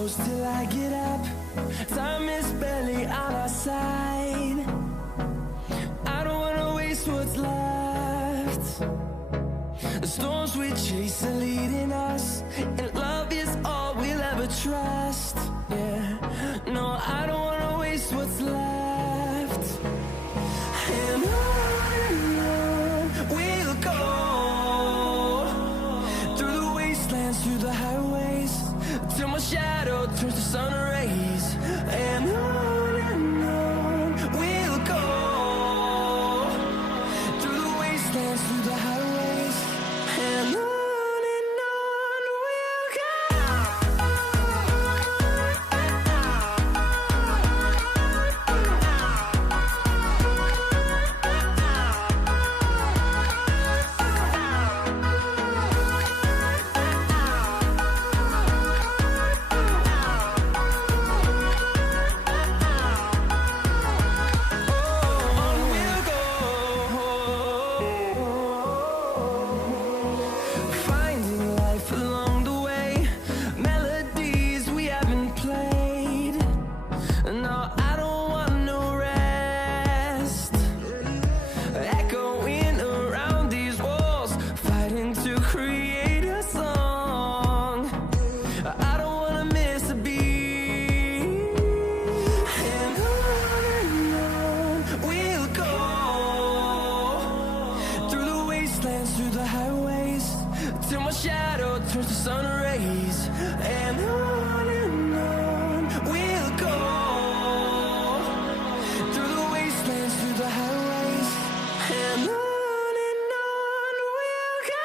close till I get up. Time is barely on our side. I don't wanna waste what's left. The storms we chase are leading us, and love is all we'll ever trust. Yeah, no, I don't wanna waste what's left. And on we'll go, through the wastelands, through the highways, till my shadow turns to sun rays. And on we'll go, through the wastelands, through the highways, and on we'll go. Through the highways, till my shadow turns to sun rays. And on we'll go, through the wastelands, through the highways, and on we'll go.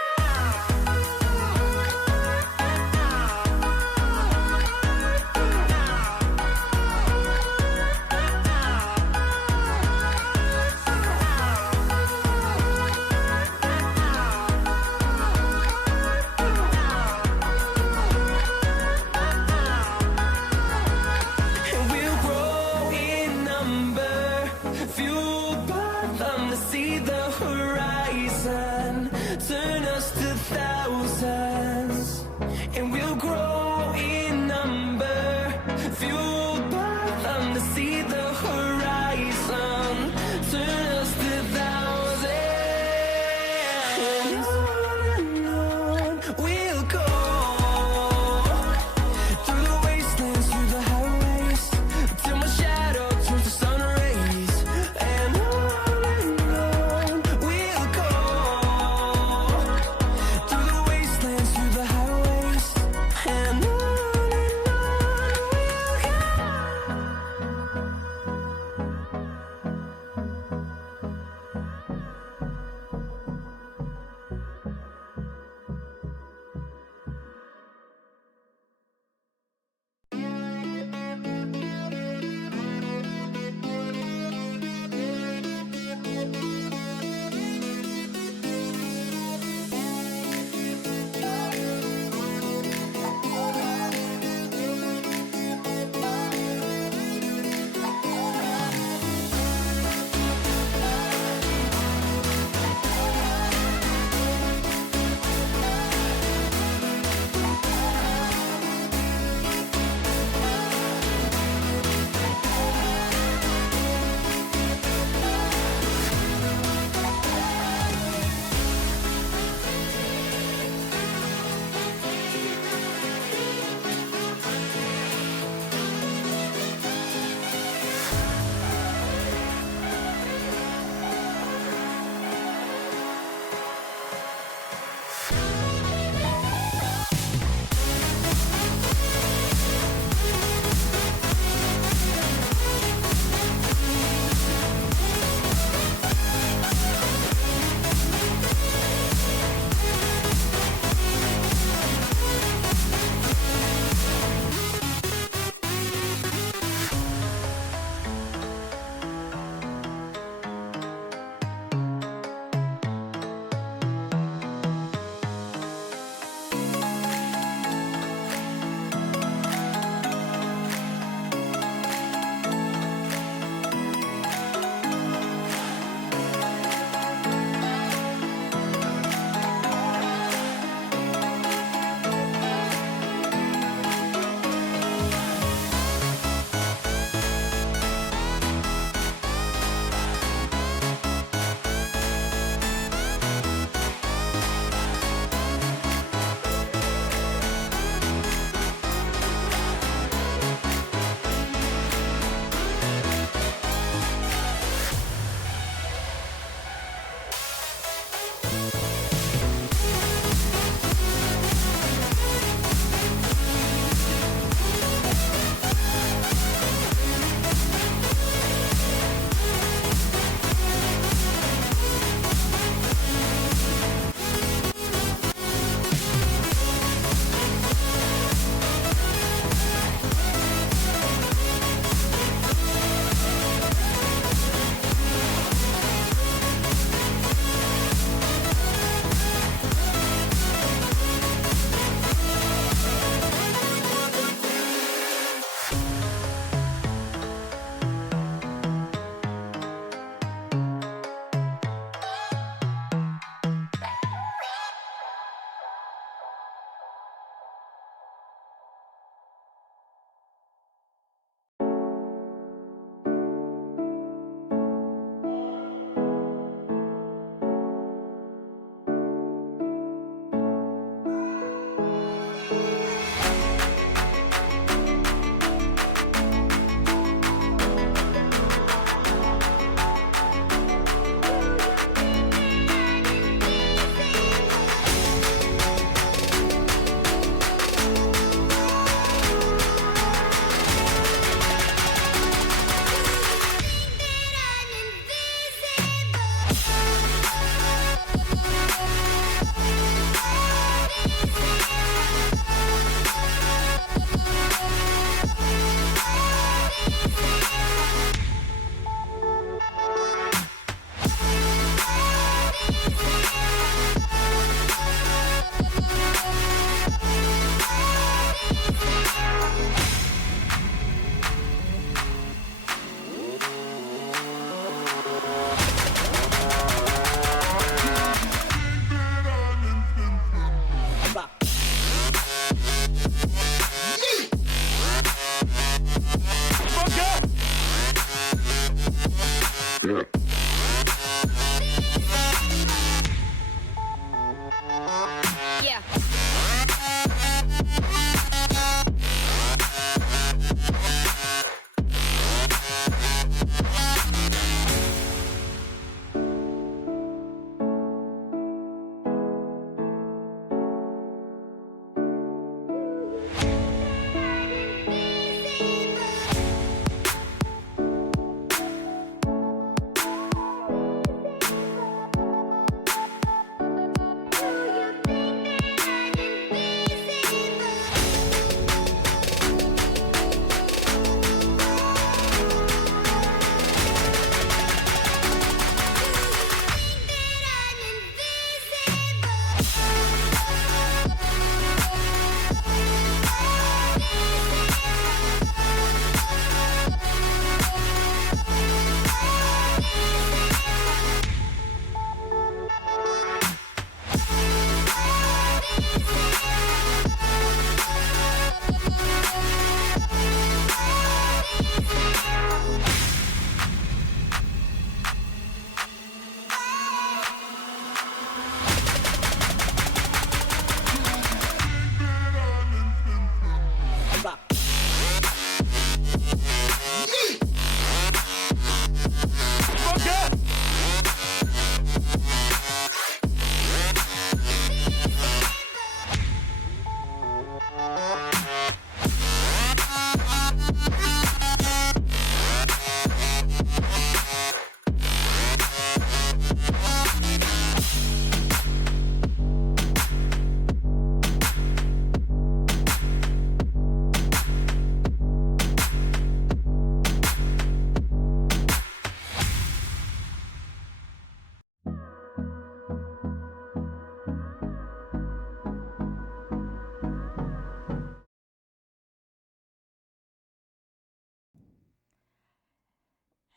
Yeah.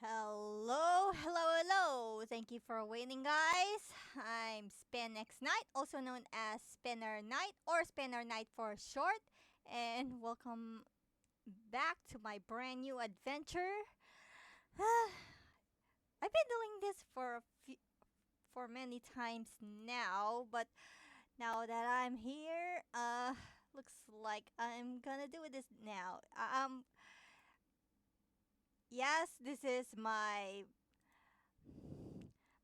Hello, hello, hello. Thank you for waiting, guys. I'm Spin X Knight, also known as Spinner Knight or Spinner Knight for short, and welcome back to my brand new adventure. I've been doing this for many times now, but now that I'm here, looks like I'm gonna do this now. Yes, this is my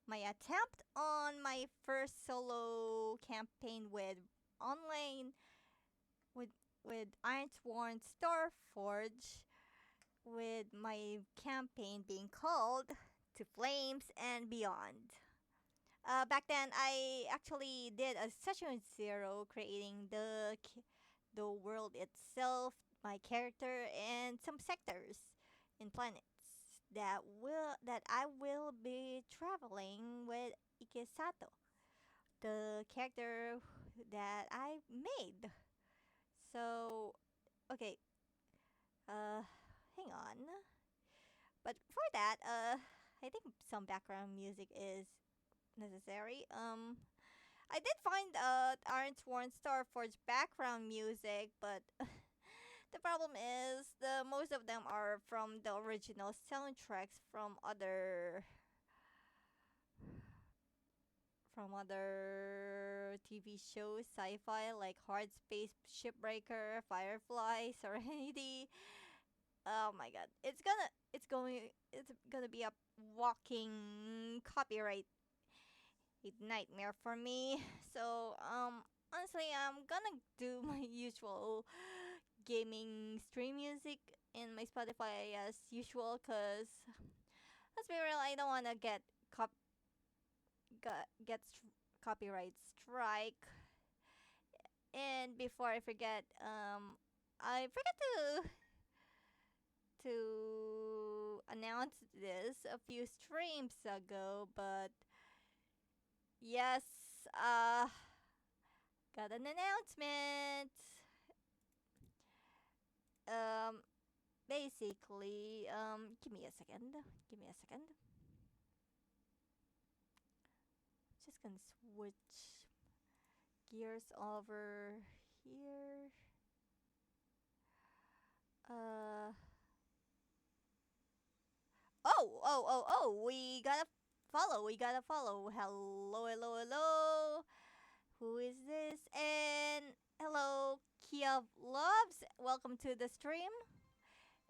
attempt on my first solo campaign with online with Ironsworn Starforged, with my campaign being called To Flames and Beyond. Back then, I actually did a session 0, creating the world itself, my character, and some sectors in planets that I will be traveling with Ikesato, the character that I made. So, okay, uh, hang on. But for that, I think some background music is necessary. I did find Ironsworn Starforged background music, but the problem is the most of them are from the original soundtracks from other TV shows, sci-fi like Hard Space Shipbreaker, Firefly, Serenity. Oh my god, it's gonna be a walking copyright nightmare for me. So honestly, I'm gonna do my usual gaming stream music in my Spotify as usual, cause let's be real, I don't wanna cop- copyright strike. And before I forget, I forgot to announce this a few streams ago, but yes, got an announcement. Um, basically, give me a second. Give me a second. Just gonna switch gears over here. Uh, Oh, we gotta follow. We gotta follow. Hello, hello, hello. Who is this? And hello, Kia Loves. Welcome to the stream.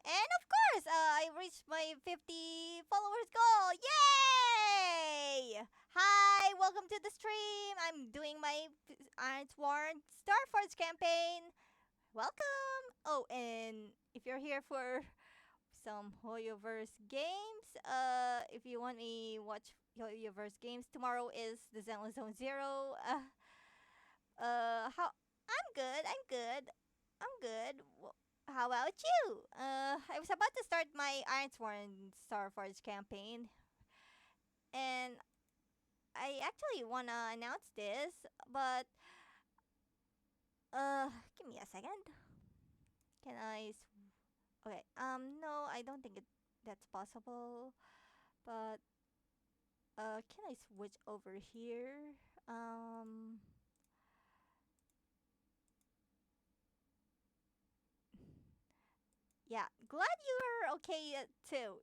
And of course, I reached my 50 followers goal. Yay! Hi, welcome to the stream. I'm doing my Ironsworn Starforged campaign. Welcome. Oh, and if you're here for some Hoyoverse games, if you want me watch Hoyoverse games, tomorrow is the Zenless Zone Zero. How? I'm good. I'm good. I'm good. How about you? I was about to start my Ironsworn Starforged campaign, and I actually wanna announce this, but give me a second. Can I? Okay. No, I don't think that's possible. But can I switch over here? Um, yeah. Glad you're okay too.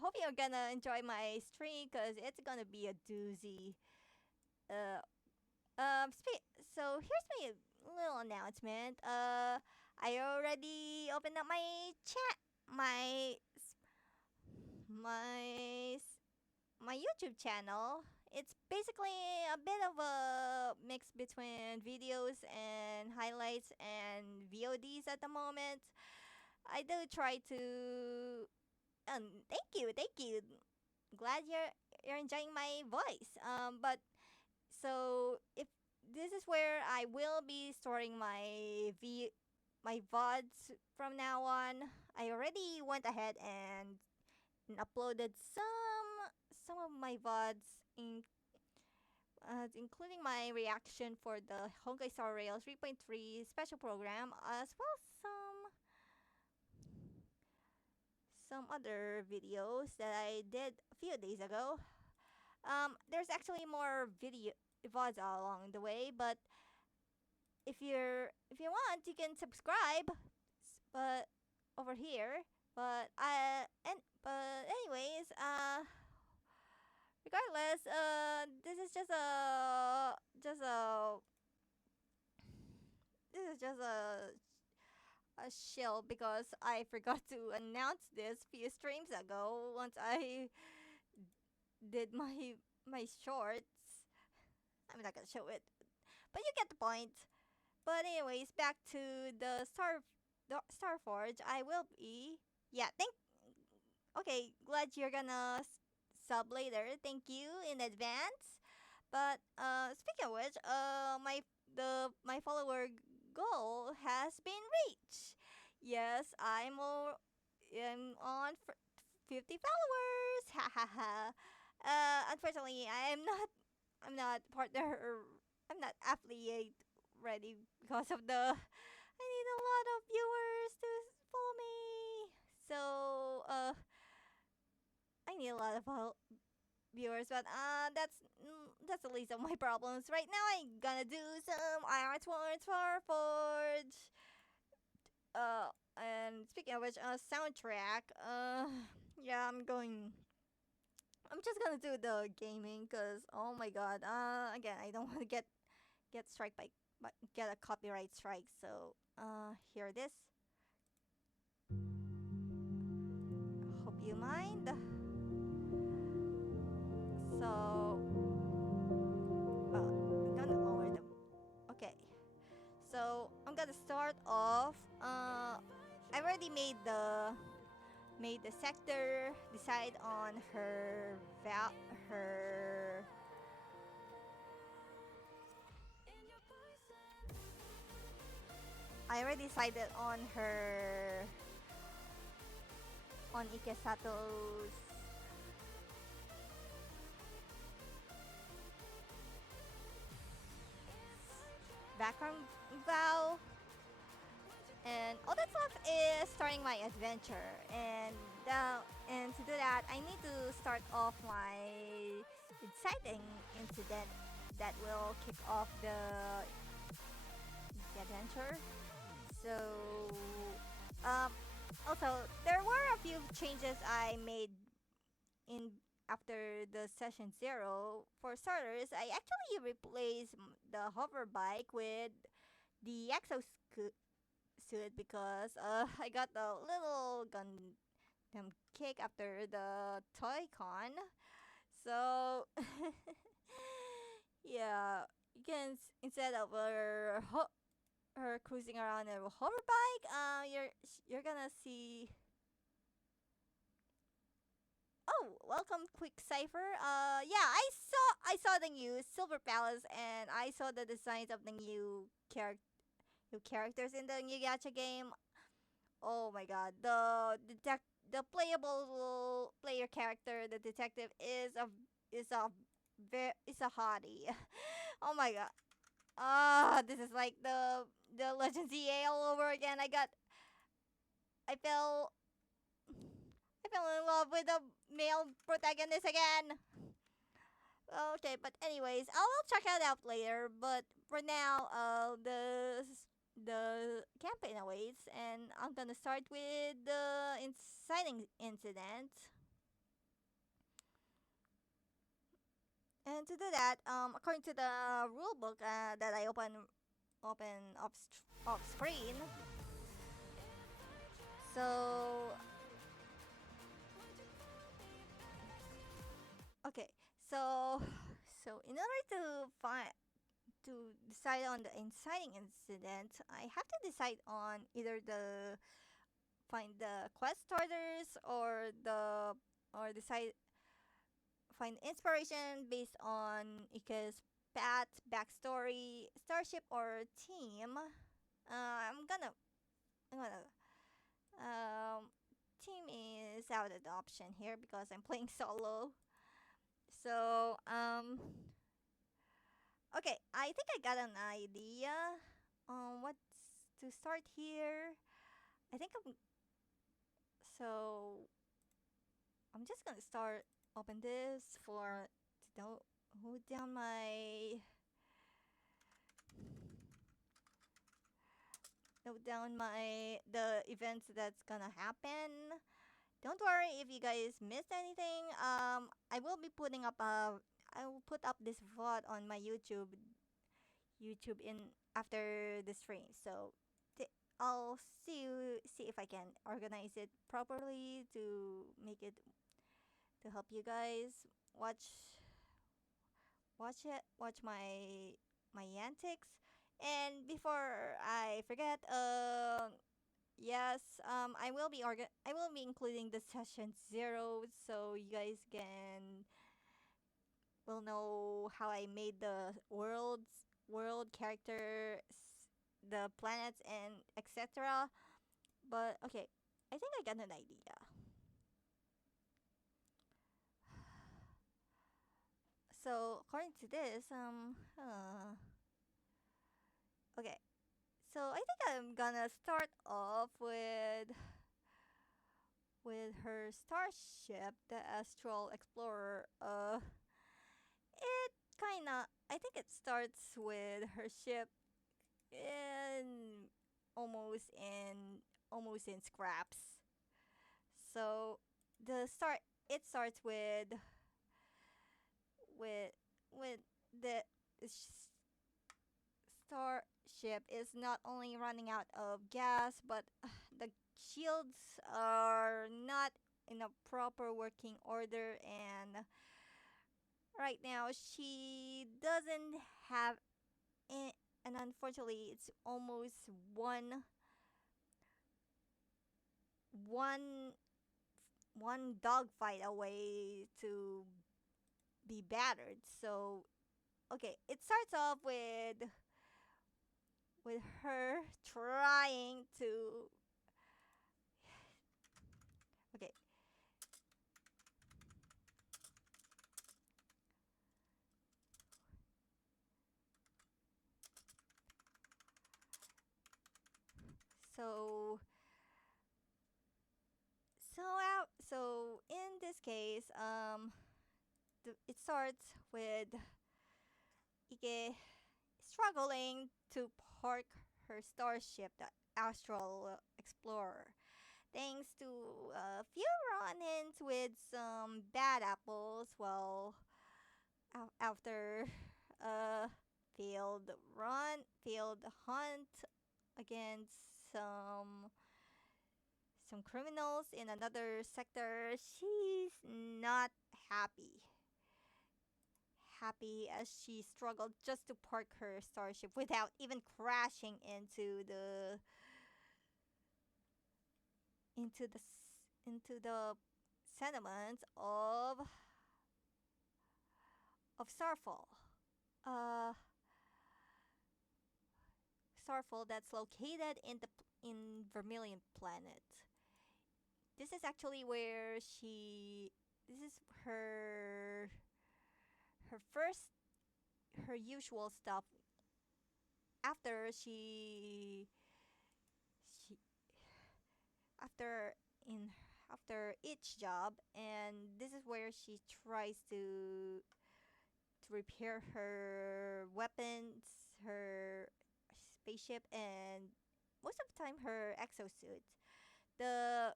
Hope you're gonna enjoy my stream because it's gonna be a doozy. Uh, so here's my little announcement. I already opened up my chat, my my YouTube channel. It's basically a bit of a mix between videos and highlights and VODs at the moment. I do try to. Thank you, thank you. Glad you're enjoying my voice. But so if this is where I will be storing my VODs from now on. I already went ahead and uploaded some of my VODs including my reaction for the Honkai Star Rail 3.3 special program, as well as some other videos that I did a few days ago. There's actually more video VODs along the way, but if you want, you can subscribe. But over here, but anyways, regardless, this is just a shill because I forgot to announce this few streams ago once I did my shorts. I'm not gonna show it, but you get the point. But anyways, back to the Starforge. I will be yeah. Okay. Glad you're gonna sub later. Thank you in advance. But speaking of which, my follower goal has been reached. Yes, I'm on 50 followers. Ha ha ha. Unfortunately, I'm not partner. I'm not affiliate ready because of the. I need a lot of viewers to follow me. So I need a lot of viewers, but that's the least of my problems. Right now, I'm gonna do some Ironsworn Starforged. And speaking of which, soundtrack. Yeah, I'm just gonna do the gaming, cause oh my god. Again, I don't want to get strike by get a copyright strike. So, here it is. Hope you mind. So, I'm gonna lower them. Okay. So I'm gonna start off. I already made the sector. Decide on her. I already decided on her on Ikesato's background vow. And all that stuff is starting my adventure, and to do that, I need to start off my exciting incident that will kick off the adventure. So, also there were a few changes I made in after the session 0, for starters, I actually replaced the hover bike with the suit because I got a little Gundam kick after the Toy Con. So yeah, you can instead of her cruising around in a hover bike, you're gonna see. Oh, welcome, Quick Cipher. Yeah, I saw the new Silver Palace, and I saw the designs of the new characters in the new gacha game. Oh my god, the playable player character, the detective is a hottie. Oh my god. This is like the Legends EA all over again. I fell I fell in love with the male protagonist again. Okay, but anyways, I will check it out later. But for now, the campaign awaits, and I'm gonna start with the inciting incident. And to do that, according to the rule book that I open off screen, so okay, so in order to decide on the inciting incident, I have to decide on either the find the quest starters or decide find inspiration based on Ike's path, backstory, starship, or team. I'm gonna um team is out of the option here because I'm playing solo. So okay, I think I got an idea on what to start here. I think so I'm just gonna start open this for to hold down my note down the events that's gonna happen. Don't worry if you guys missed anything. I will put up this VOD on my YouTube in after the stream. So I'll see if I can organize it properly to make it to help you guys watch watch my antics. And before I forget, yes, I will be including the session 0 so you guys can will know how I made the world character, the planets, and etc. But okay, I think I got an idea. So according to this, okay. So I think I'm gonna start off with her starship, the Astral Explorer. It kinda. I think it starts with her ship in almost in almost in scraps. So the start it starts with with the starship is not only running out of gas, but the shields are not in a proper working order, and right now she doesn't have any, and unfortunately it's almost one one dogfight away to be battered. So okay, it starts off with her trying to okay. So so in this case, it starts with Ike struggling to park her starship, the Astral Explorer. thanks to a few run-ins with some bad apples. Well, after a failed hunt against some criminals in another sector, she's not happy. Happy as she struggled just to park her starship without even crashing into the into the sentiments of Starfall. Uh, Starfall that's located in Vermilion Planet. This is actually where she. This is her first her usual stuff after she after in after each job, and this is where she tries to repair her weapons, her spaceship, and most of the time her exosuit. The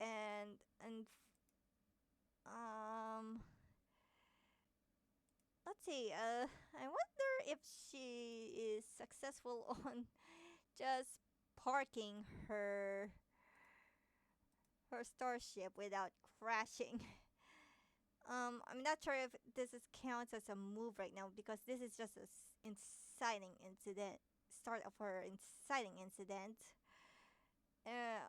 and um let's see. I wonder if she is successful on just parking her starship without crashing. I'm not sure if this is counts as a move right now because this is just an inciting incident. Start of her inciting incident. Uh,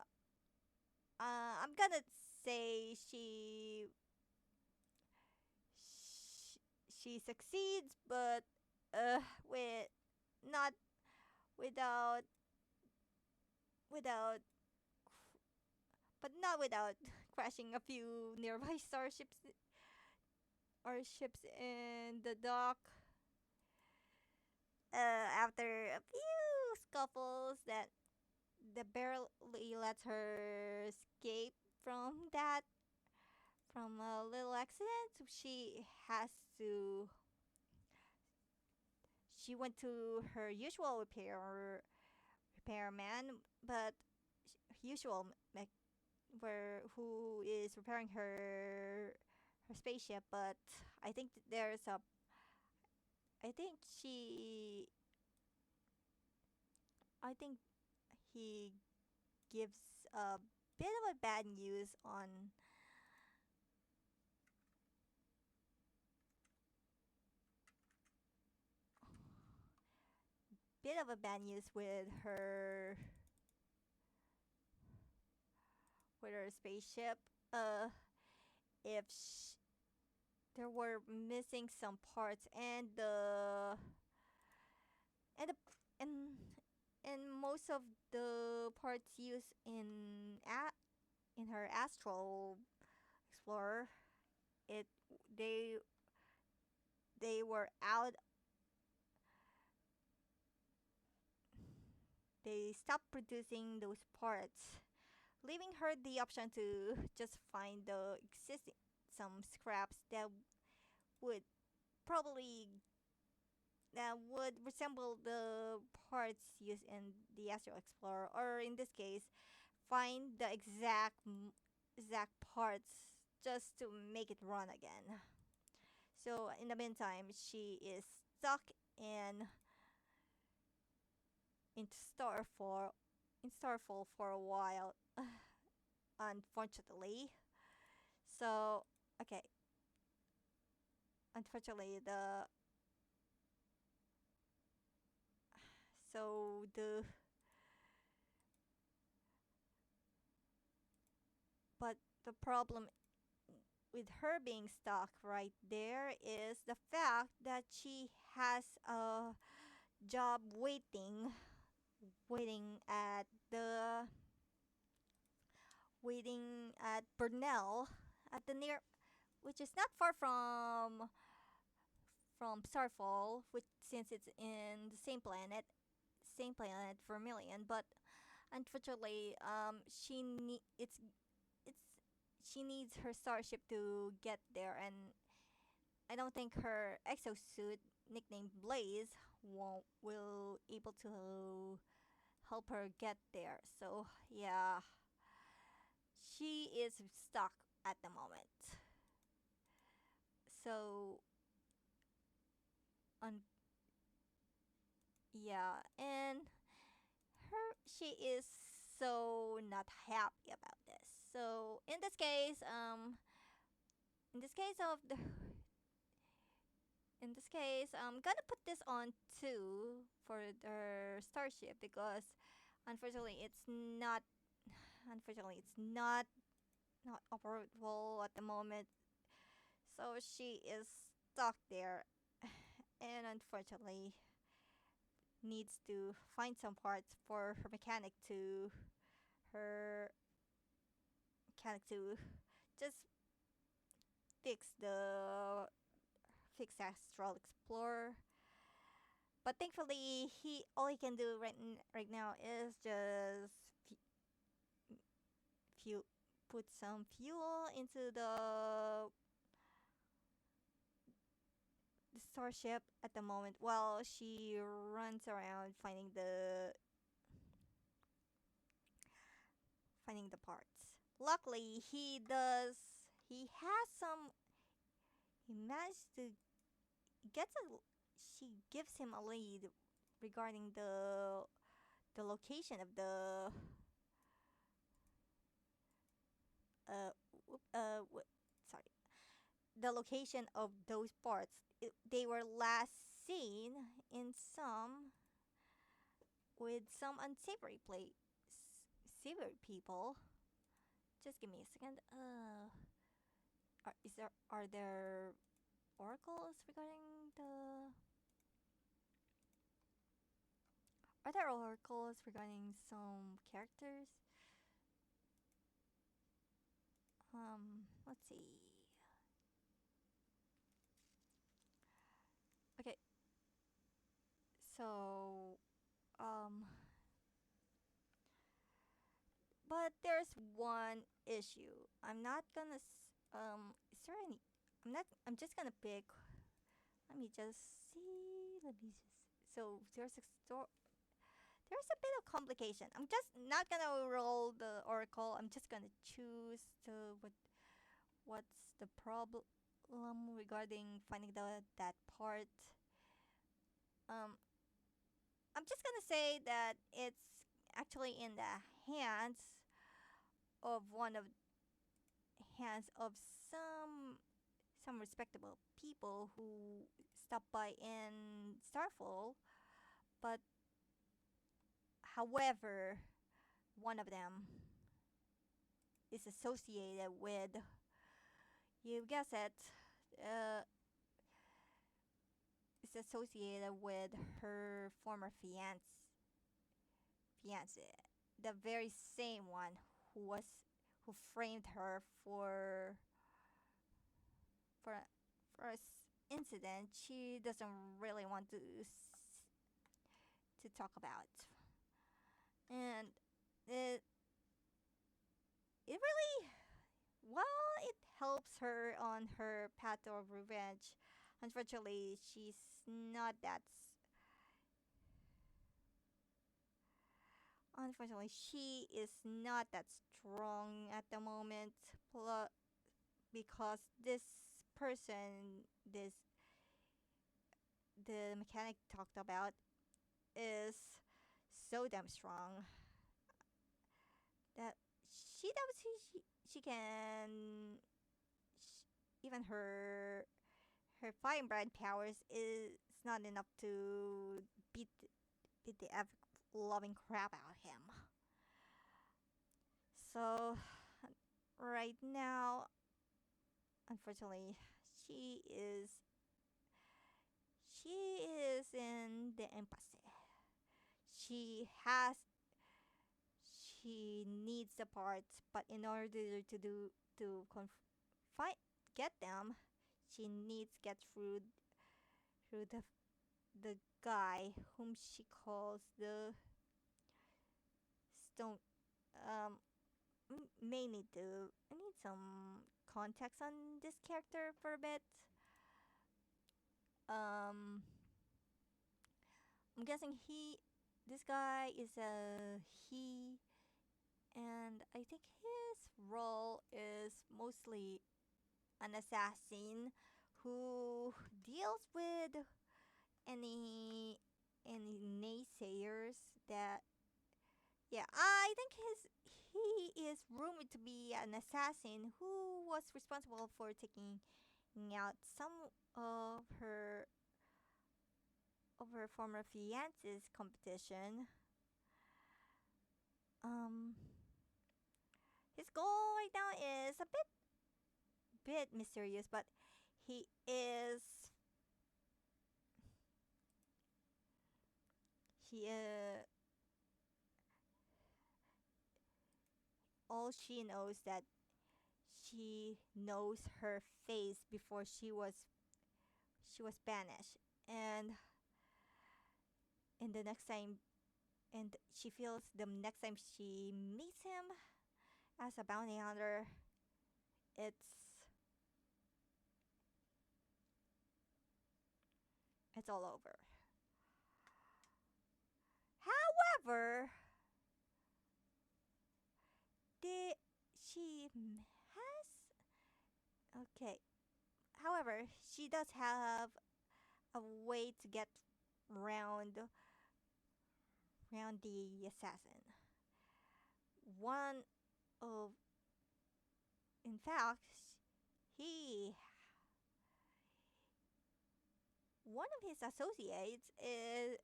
I'm gonna say she succeeds, but with not without without but not without crashing a few nearby starships or ships in the dock. After a few scuffles that barely lets her escape from a little accident, has to she went to her usual repairman, but usual who is repairing her spaceship, but I think there's a I think she I think he gives a bit of a bad news on bit of a bad news with her spaceship. If there were missing some parts and the and and most of the parts used in her Astral Explorer, it they they were out. They stopped producing those parts, leaving her the option to just find the existing some scraps would probably that would resemble the parts used in the Astro Explorer, or in this case, find the exact parts just to make it run again. So in the meantime, she is stuck in in Starfall for a while, unfortunately. So okay, unfortunately the but the problem with her being stuck right there is the fact that she has a job waiting at the waiting at Burnell at the near which is not far from Starfall, which since it's in the same planet Vermilion, but unfortunately, it's she needs her starship to get there, and I don't think her exosuit, nicknamed Blaze, won't will able to help her get there. So yeah, she is stuck at the moment. So un- yeah, and she is so not happy about this. So in this case of the in this case, I'm gonna put this on two for their starship because unfortunately it's not not operable at the moment. So she is stuck there and unfortunately needs to find some parts for her mechanic to just fix the fix Astral Explorer. But thankfully, he all he can do right now is just fu- put some fuel into the starship at the moment while she runs around finding the parts. Luckily, he has some he managed to gets a she gives him a lead regarding the location of uh sorry, the location of those parts. They were last seen in some with some unsavory savory people. Just give me a second. Are there oracles regarding the are there oracles regarding some characters? Let's see. Okay, so um, but there's one issue. I'm not gonna. Is there any? I'm not. I'm just gonna pick. Let me just see. Let me just. So there's a bit of complication. I'm just not gonna roll the oracle. I'm just gonna choose what's the problem regarding finding the that part. Um, I'm just gonna say that it's actually in the hands of one of hands of some respectable people who stop by in Starfall, but however, one of them is associated with you guess it, uh, is associated with her former fiance, the very same one who framed her for for a incident she doesn't really want to talk about, and it it really it helps her on her path of revenge. Unfortunately, not that. Unfortunately, she is not that strong at the moment. Because this person, this the mechanic talked about, is so damn strong that she can even her fire brand powers is not enough to beat the loving crap out of him. So right now, unfortunately, she is she is in the impasse. She has she needs the parts, but in order to do to find get them, she needs get through the guy whom she calls the stone. Um, may need to I need some context on this character for a bit. Um, I'm guessing this guy is a he, and I think his role is mostly an assassin who deals with any naysayers that, yeah, I think he is rumored to be an assassin who was responsible for taking out some of her former fiance's competition. Um, his goal right now is a bit mysterious, but he is he all she knows that she knows her face before she was banished, and the next time, and she feels the next time she meets him as a bounty hunter, it's all over. However, the she has okay. However, she does have a way to get round the assassin. One of, in fact, he one of his associates is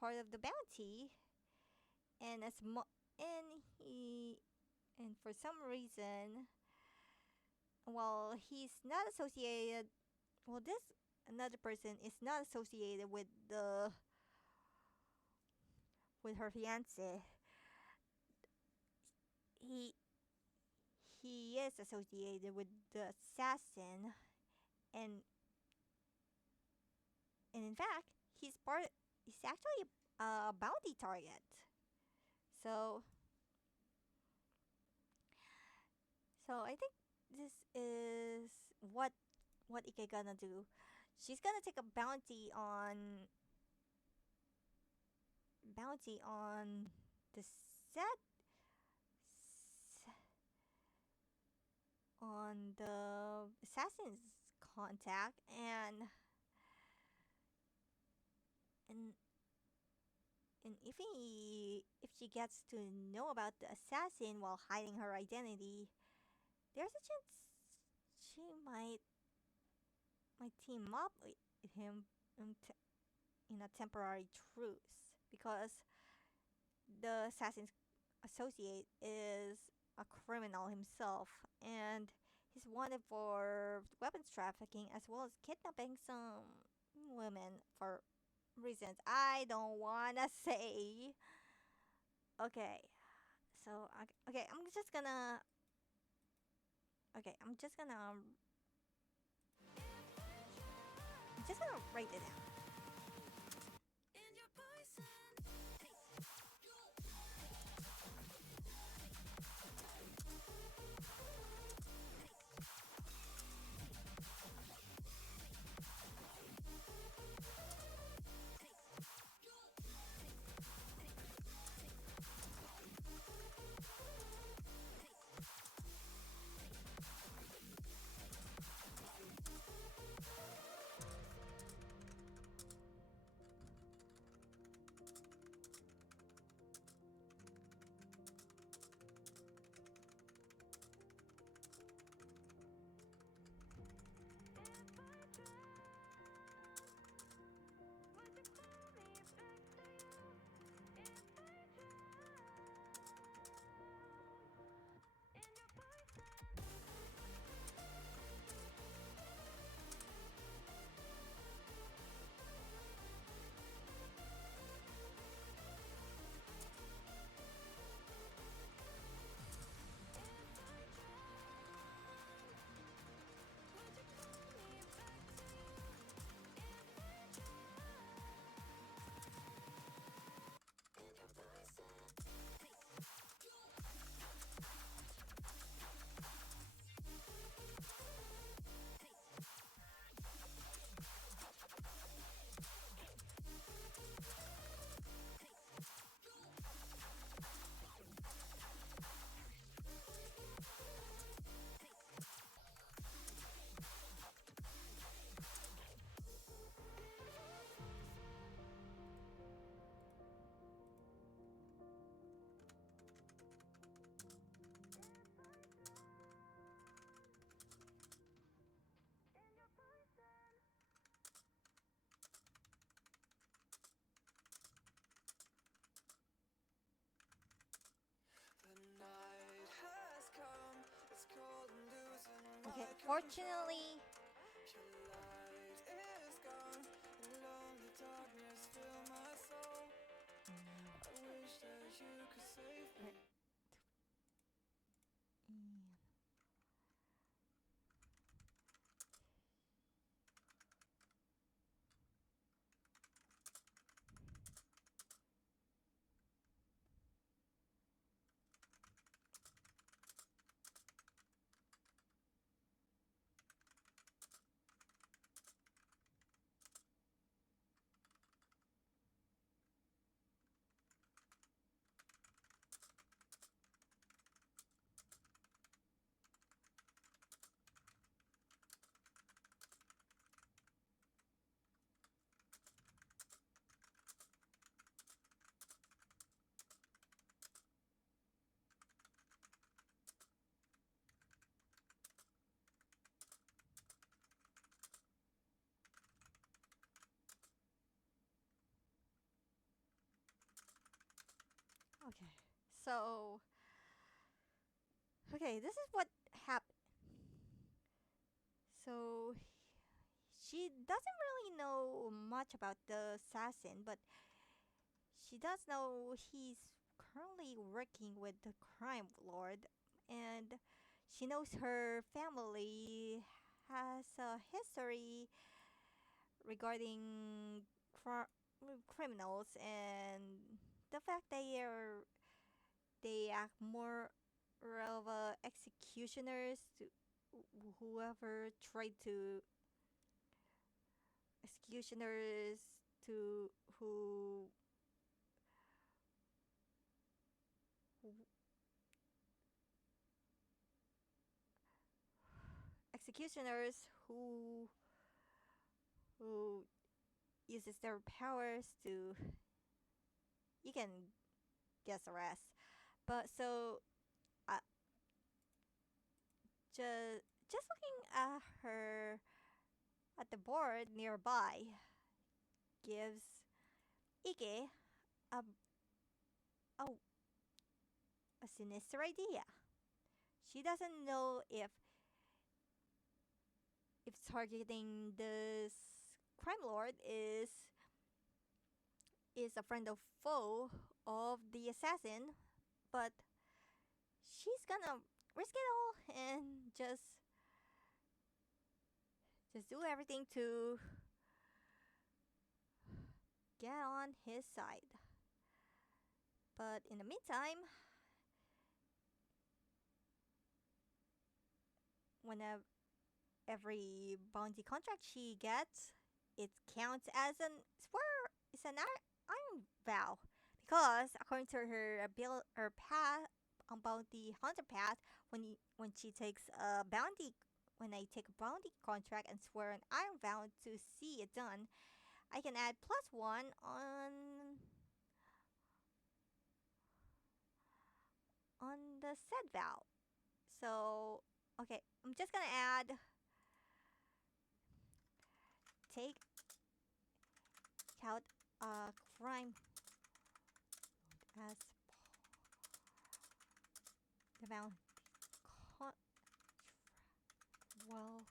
part of the bounty, and and he and for some reason, well, he's not associated. Well, this another person is not associated with her fiance. He is associated with the assassin, and in fact, he's actually a bounty target. So I think this is what Ike gonna do. She's gonna take a bounty on the set on the assassin's contact, and if she gets to know about the assassin while hiding her identity, there's a chance she might team up with him in a temporary truce, because the assassin's associate is a criminal himself, and he's wanted for weapons trafficking as well as kidnapping some women for reasons I don't wanna say. Okay, so okay, I'm just gonna write it down. Unfortunately, okay. So, okay, this is what happened. So, she doesn't really know much about the assassin, but she does know he's currently working with the crime lord, and she knows her family has a history regarding criminals and the fact they act more of executioners to whoever tried to executioners to who executioners who uses their powers to, you can guess the rest. But so uh, just looking at her at the board nearby gives Ike a a, a sinister idea. She doesn't know if targeting this crime lord is a friend or foe of the assassin, but she's gonna risk it all and just do everything to get on his side. But in the meantime, whenever every bounty contract she gets, it counts as an iron vow, because according to her path on bounty hunter path, when she takes a bounty, when I take a bounty contract and swear an iron vow to see it done, I can add +1 on the said vow. So okay, I'm just gonna add take out a crime as the bounty con- while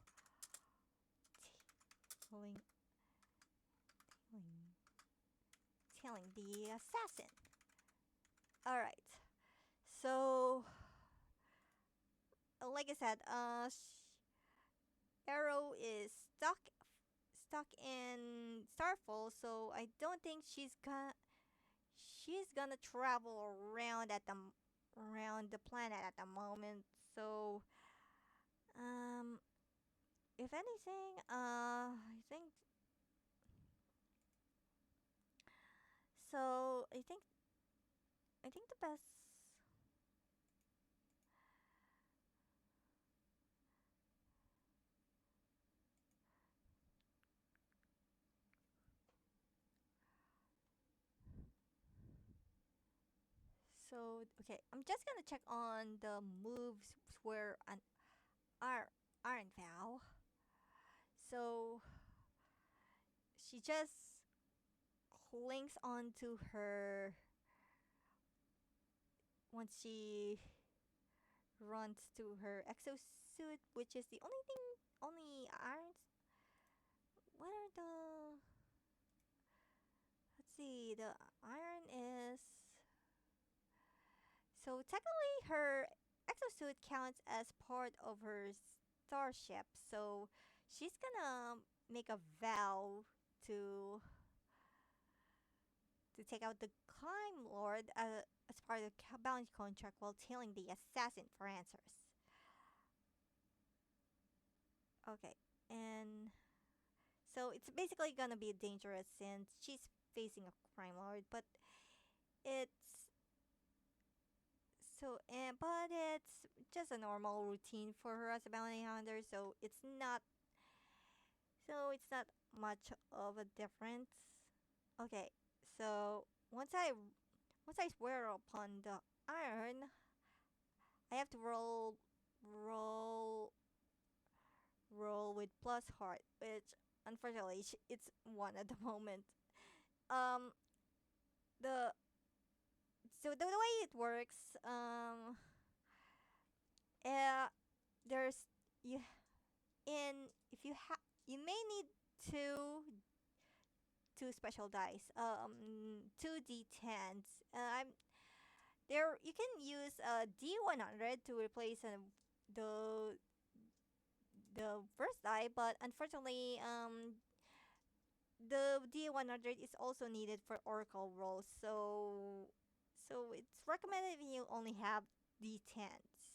telling telling the assassin. All right. So, like I said, Arrow is stuck in Starfall, so I don't think she's gonna travel around the planet at the moment. So, um, if anything, I think so. I think the best. So okay, I'm just gonna check on the moves where an Iron Vow. So she just clings onto her once she runs to her exosuit, which is the only thing, only irons. What are the? Let's see. The iron is. So technically, her exosuit counts as part of her starship. So she's gonna make a vow to take out the Crime Lord as part of the bounty contract while tailing the assassin for answers. Okay, and so it's basically gonna be dangerous since she's facing a crime lord, but it's but it's just a normal routine for her as a bounty hunter, so it's not much of a difference. Okay, so once I swear upon the iron, I have to roll roll with plus heart, which unfortunately it's one at the moment. Um, the the way it works, uh, there's you in if you have you may need two two special dice, two d10s. I'm there. You can use a d100 to replace the the first die, but unfortunately, the D100 is also needed for Oracle rolls, so it's recommended if you only have D10s.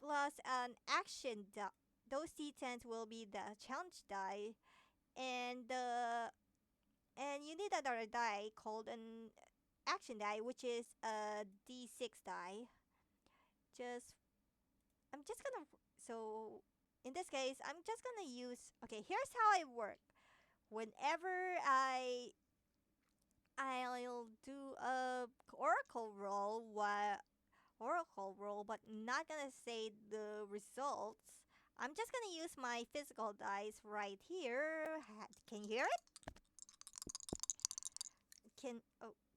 Plus an action die. Those D10s will be the challenge die, and you need another die called an action die, which is a D6 die. Just I'm just gonna so in this case I'm just gonna use. Okay, here's how I work. Whenever I'll do a oracle roll, but not gonna say the results. I'm just gonna use my physical dice right here. Can you hear it?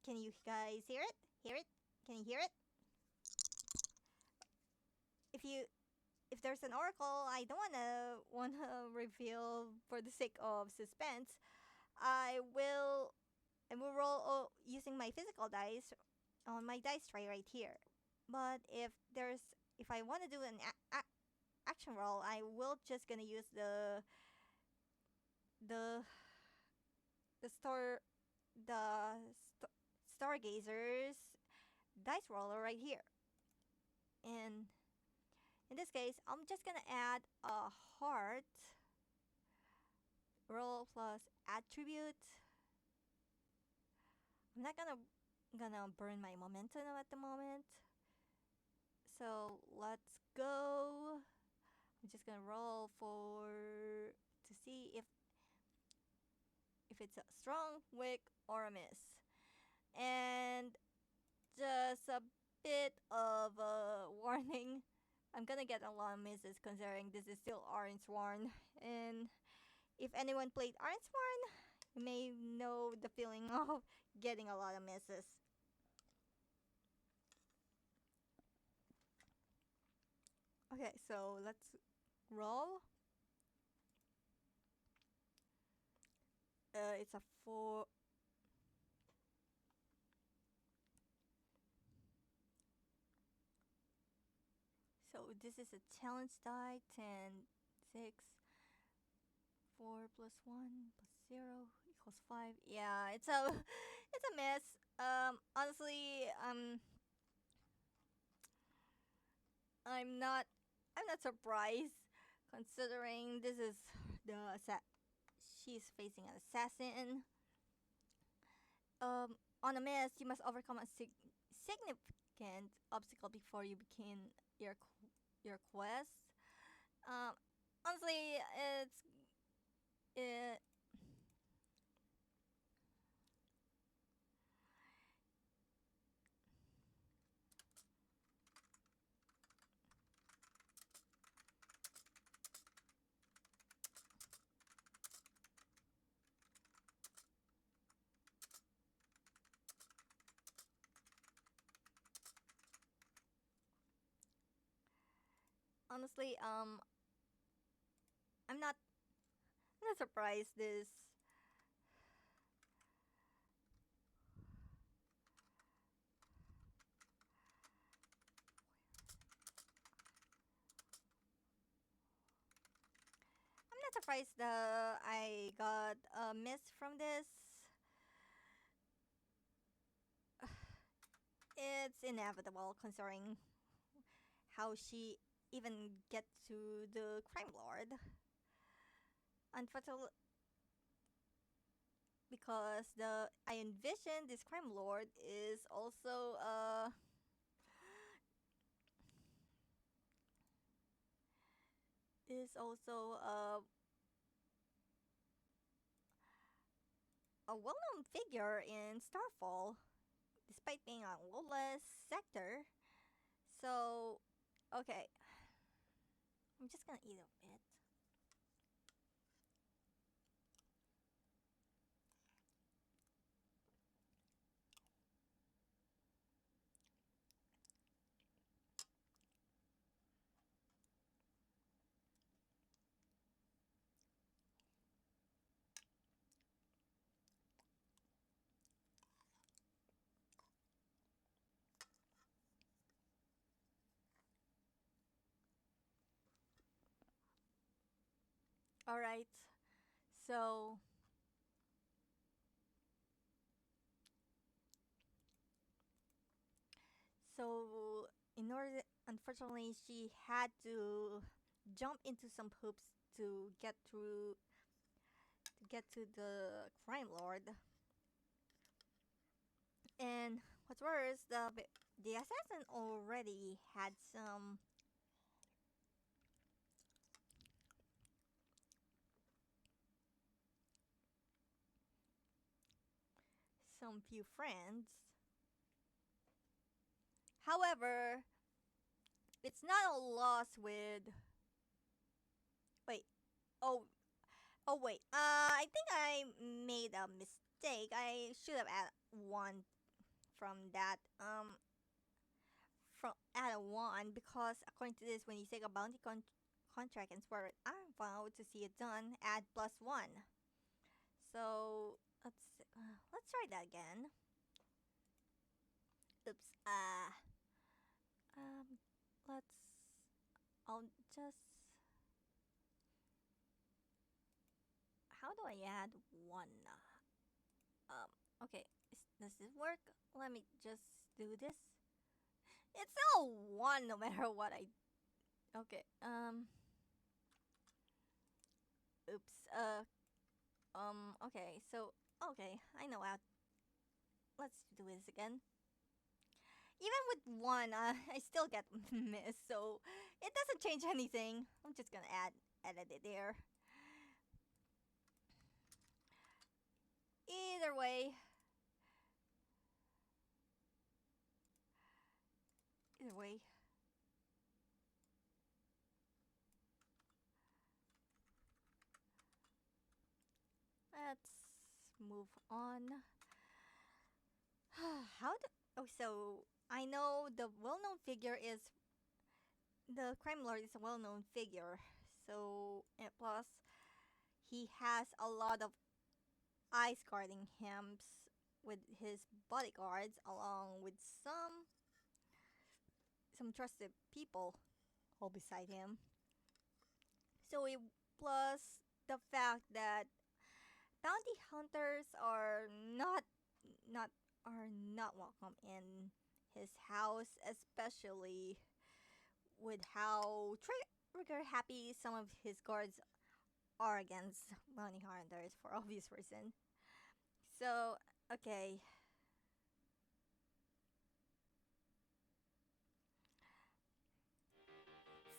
Can you guys hear it? Hear it? Can you hear it? If you if there's an oracle, I don't wanna reveal for the sake of suspense. I will roll using my physical dice on my dice tray right here. But if I want to do an action roll, I will just gonna use the the star the st- stargazer's dice roller right here. And in this case, I'm just gonna add a heart roll plus attribute. I'm not gonna burn my momentum at the moment. So let's go. I'm just gonna roll to see if it's a strong, weak, or a miss. And just a bit of a warning. I'm gonna get a lot of misses considering this is still Ironsworn. And if anyone played Ironsworn, you may know the feeling of getting a lot of misses. Okay, so let's roll. It's a 4. So this is a challenge die. 10, 6, 4 plus 1 plus 0 equals 5. Yeah, it's a it's a miss. Honestly, I'm not surprised considering this is she's facing an assassin. On a miss, you must overcome a significant obstacle before you begin your quest. Um, honestly, it honestly, I'm not I'm not surprised this. I'm not surprised I got a miss from this. It's inevitable considering how she even get to the crime lord. Unfortunately, because the I envision this crime lord is also a well-known figure in Starfall, despite being a lawless sector. So, okay, I'm just gonna eat a bit. All right, so so in order, unfortunately, she had to jump into some hoops to get to the crime lord. And what's worse, the assassin already had some few friends. However, it's not a loss with. Wait. Oh. Oh wait. I think I made a mistake. I should have added one from that. From added one because according to this, when you take a contract and swear it, I'm vowed to see it done. Add plus one. So let's try that again. Oops. Um, let's. I'll just. How do I add one? Okay. Does this work? Let me just do this. It's still one no matter what I. Okay. Oops. Okay. So. Okay. I know how. Let's do this again. Even with one, I still get miss, so it doesn't change anything. I'm just gonna edit it there. Either way, either way. Let's move on. How do? Oh, so I know the well-known figure is the crime lord is a well-known figure. So and plus, he has a lot of eyes guarding him with his bodyguards, along with some trusted people all beside him. So it plus the fact that bounty hunters not are not welcome in his house, especially with how trigger happy some of his guards are against bounty hunters for obvious reason. So okay,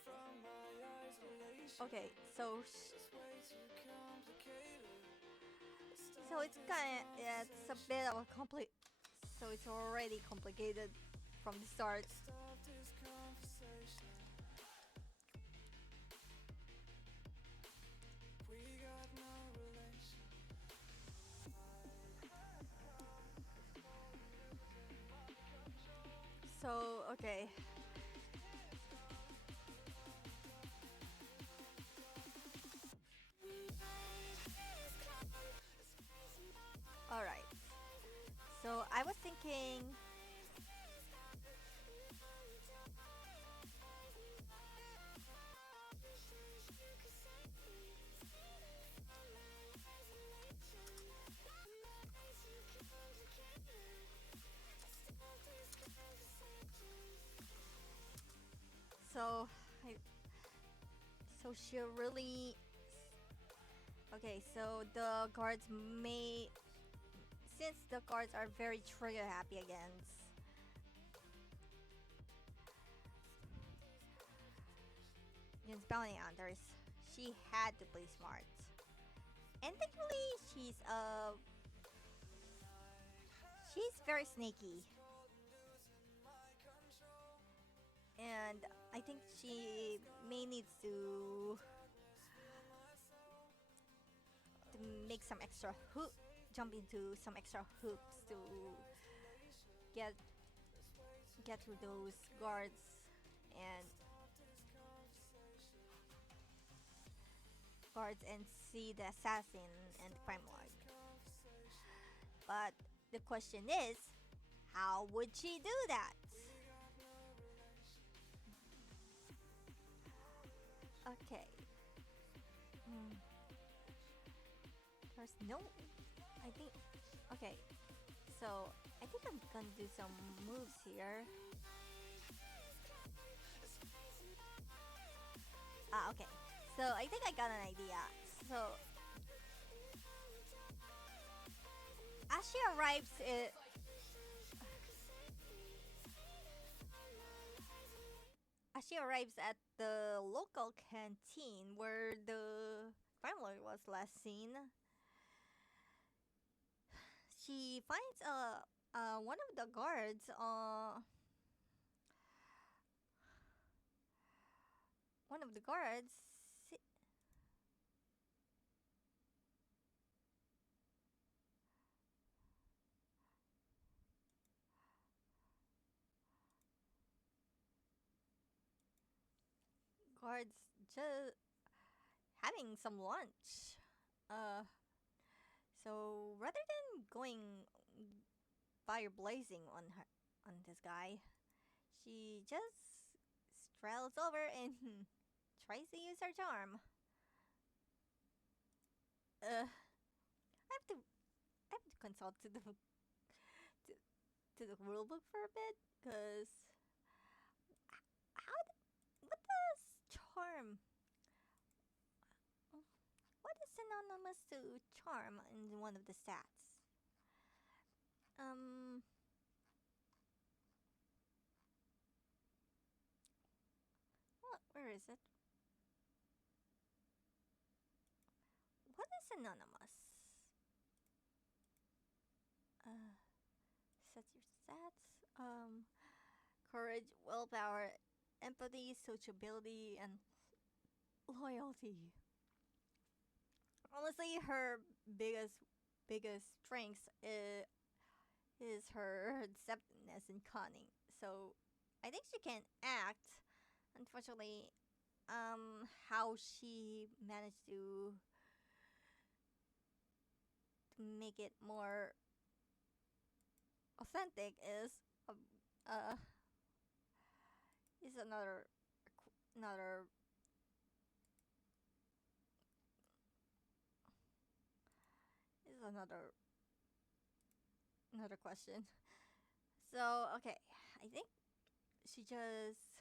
From my isolation, okay. So it's way too complicated. so Stop it's this kind of it's a conversation. bit of a compli So it's already complicated from the start. Stop this conversation. We got no relation. So okay, So, I, so she really. Okay, so the guards may. Since the guards are very trigger happy against bounty hunters, she had to play smart. And thankfully, she's very sneaky, and I think she may need to make some extra hoop, jump into some extra hoops to get get through those guards and and see the assassin and the crime lord. But the question is, how would she do that? Okay. Hmm. There's no. I think. Okay. So I think I'm gonna do some moves here. Okay. So I think I got an idea. So as she arrives, at the local canteen where the crime lord was last seen, she finds one of the guards one of the guards guards just having some lunch. Uh, so rather than going fire blazing on this guy, she just straddles over and tries to use her charm. I have to consult to the rule book for a bit, cause how what does charm? What is synonymous to charm in one of the stats? Um, where is it? What is synonymous? Uh, set your stats. Courage, willpower, empathy, sociability, and loyalty. Honestly, her biggest strength is her deceptiveness and cunning. So I think she can act. Unfortunately, how she managed to make it more authentic uh is another is another question. So okay, I think she just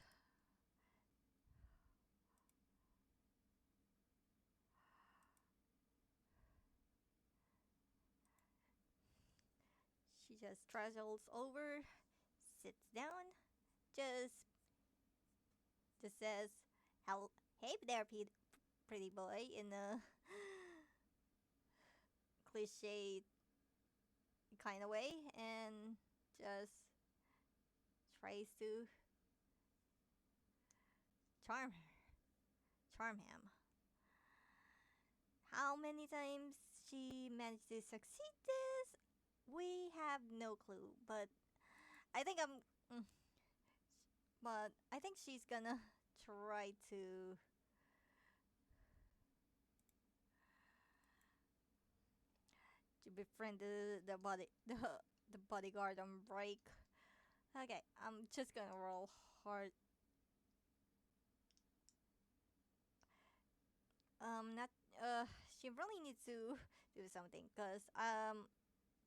she just trundles over, sits down, just says, "How hey there, pretty boy," in a cliche kind of way, and just tries to charm charm him. How many times she managed to succeed this, we have no clue. I think I'm, mm, but I think she's gonna try to befriend the bodyguard on break. Okay, I'm just gonna roll hard. Not she really needs to do something because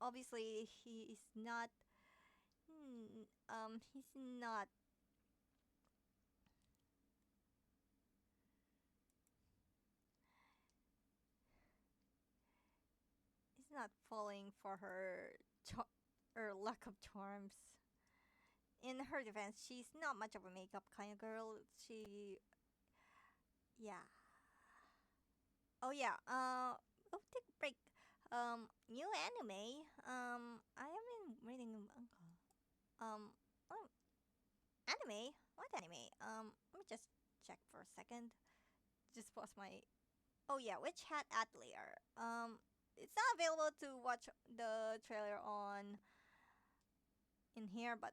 obviously he's not not falling for her lack of charms. In her defense, she's not much of a makeup kind of girl. Yeah. Oh yeah. Oh, take a break. New anime. I have been reading manga. Oh, anime. What anime? Let me just check for a second. Just pause my. Oh yeah, Witch Hat Atelier. It's not available to watch the trailer on in here, but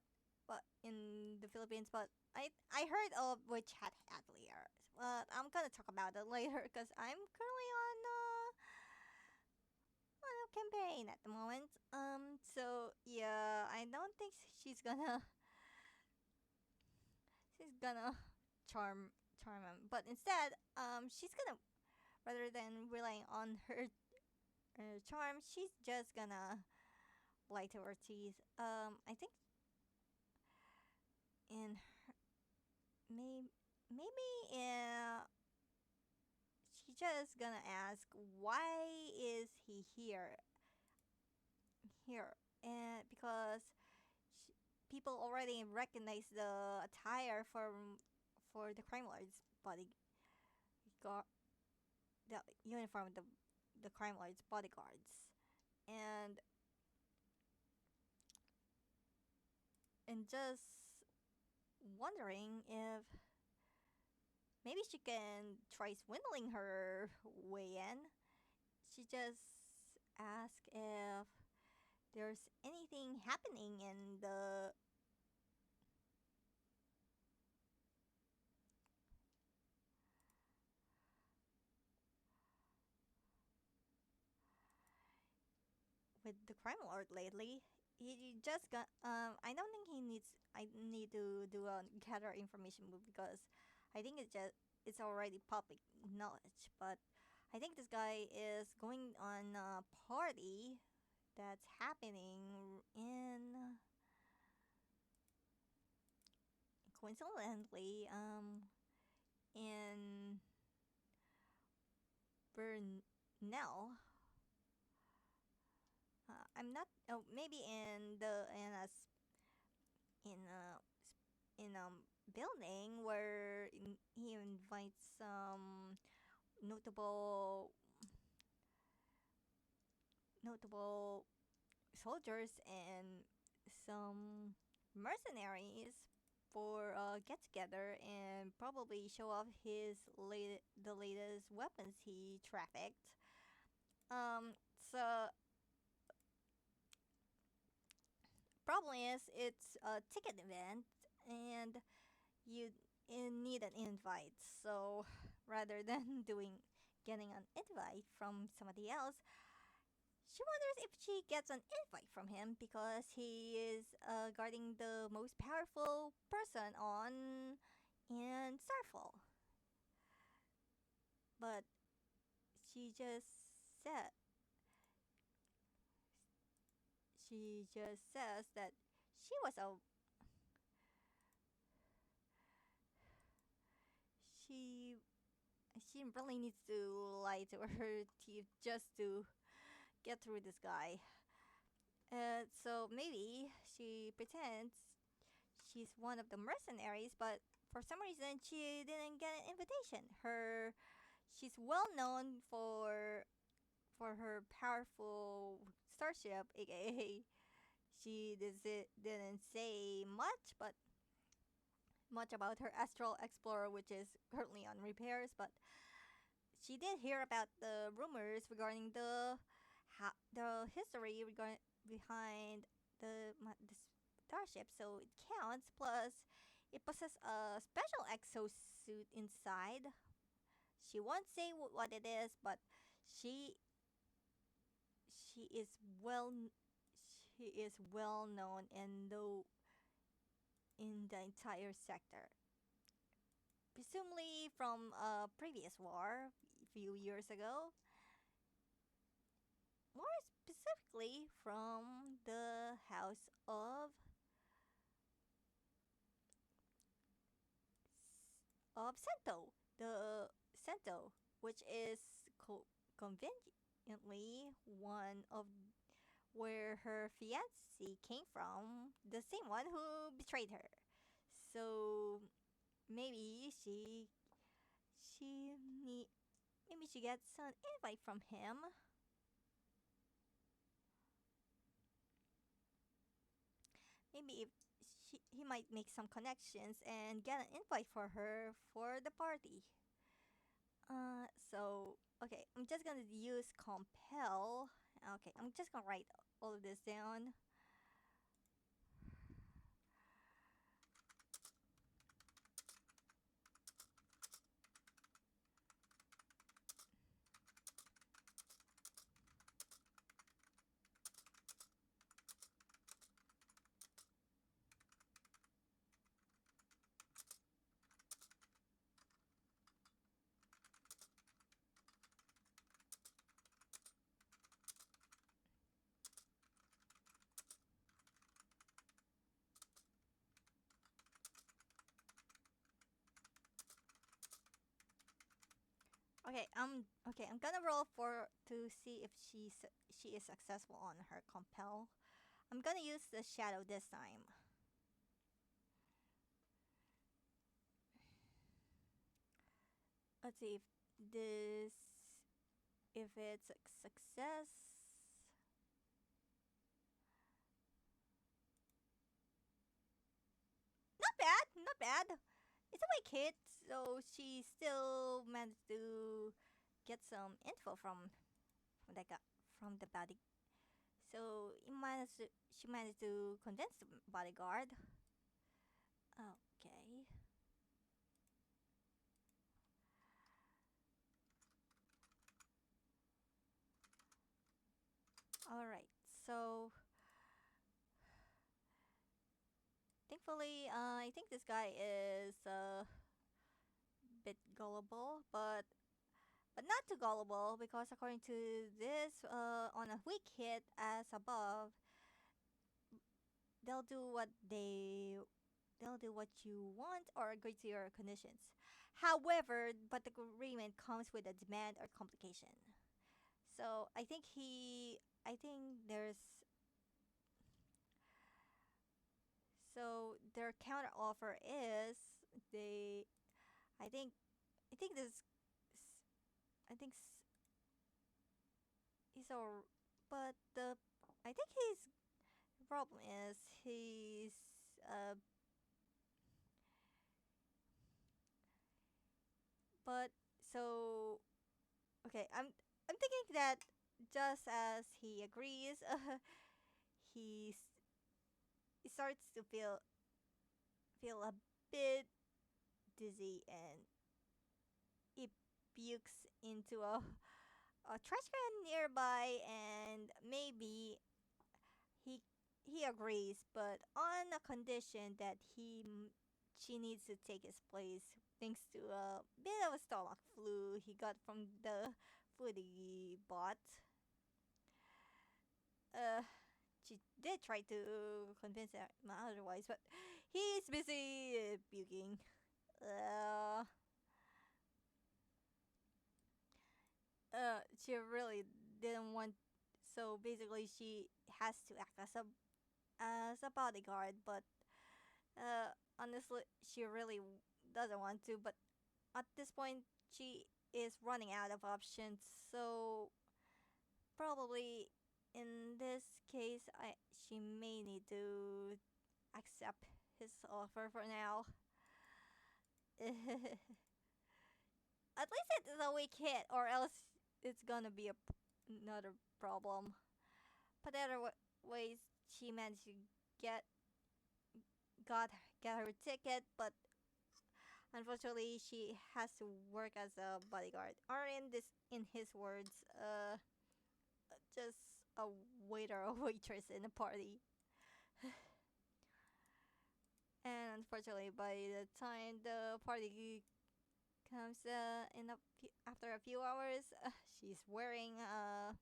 in the Philippines. But I heard of Witch Hat Atelier, but I'm gonna talk about it later because I'm currently on a campaign at the moment. So yeah, I don't think she's gonna charm him, but instead, she's gonna rather than relying on her charm, she's just gonna lie to her teeth. I think in maybe she just gonna ask why is he here, and because sh people already recognize the attire for the crime lord's bodyguard, the uniform of the crime lord's bodyguards, and just wondering if maybe she can try swindling her way in. She just asked if there's anything happening in the with the crime lord lately. He just got. I don't think he needs. I need to do a gather information move because I think it's already public knowledge. But I think this guy is going on a party that's happening in coincidentally in Burnell. I'm not. Oh, maybe in the in a in a building where he invites some notable notable soldiers and some mercenaries for a get together and probably show off the latest weapons he trafficked. So problem is it's a ticket event and you need an invite. So rather than doing getting an invite from somebody else, she wonders if she gets an invite from him because he is guarding the most powerful person on in Starfall. But she just said says that she was a she she really needs to lie to her teeth just to get through this guy. So maybe she pretends she's one of the mercenaries, but for some reason she didn't get an invitation. She's well known for her powerful starship, aka didn't say much about her astral explorer, which is currently on repairs, but she did hear about the rumors regarding the history behind the starship, so it counts. Plus, it possesses a special exosuit inside. She won't say what it is, but she she is well she is well known in the entire sector, presumably from a previous war a few years ago. More specifically from the house of Sento, which is convenient. unfortunately one of where her fiancé came from, the same one who betrayed her. So maybe she need maybe she gets an invite from him. Maybe if he might make some connections and get an invite for her for the party. So okay, I'm just gonna use compel. Okay, I'm just gonna write all of this down. Okay. I'm gonna roll for to see if she is successful on her compel. I'm gonna use the shadow this time. Let's see this if it's a success. Not bad, not bad. It's a weak hit, so she still managed to get some info from the from the body. So she managed to convince the bodyguard. Okay. All right. So thankfully, I think this guy is a bit gullible, but not too gullible because according to this, on a weak hit as above, they'll do what they'll do what you want or agree to your conditions. However, but the agreement comes with a demand or complication. So I think there's so their counter offer is they, I think, I think this, I think he's all, but the, I think his problem is uh, but so okay, I'm thinking that just as he agrees, he's he starts to feel a bit dizzy and he pukes into a trash can nearby and maybe he he agrees but on a condition that she needs to take his place thanks to a bit of a stomach flu he got from the food he bought. uh she did try to convince him otherwise, but he's busy puking. Uh, she really didn't want. So basically, she has to act as a bodyguard, but honestly, she really doesn't want to. But at this point, she is running out of options. So probably in this case, I she may need to accept his offer for now. At least it's a weak hit, or else it's gonna be another problem. But other ways, she managed to get got get her ticket, but unfortunately, she has to work as a bodyguard, or in his words, just a waiter or waitress in a party. And unfortunately, by the time the party comes after a few hours, she's wearing a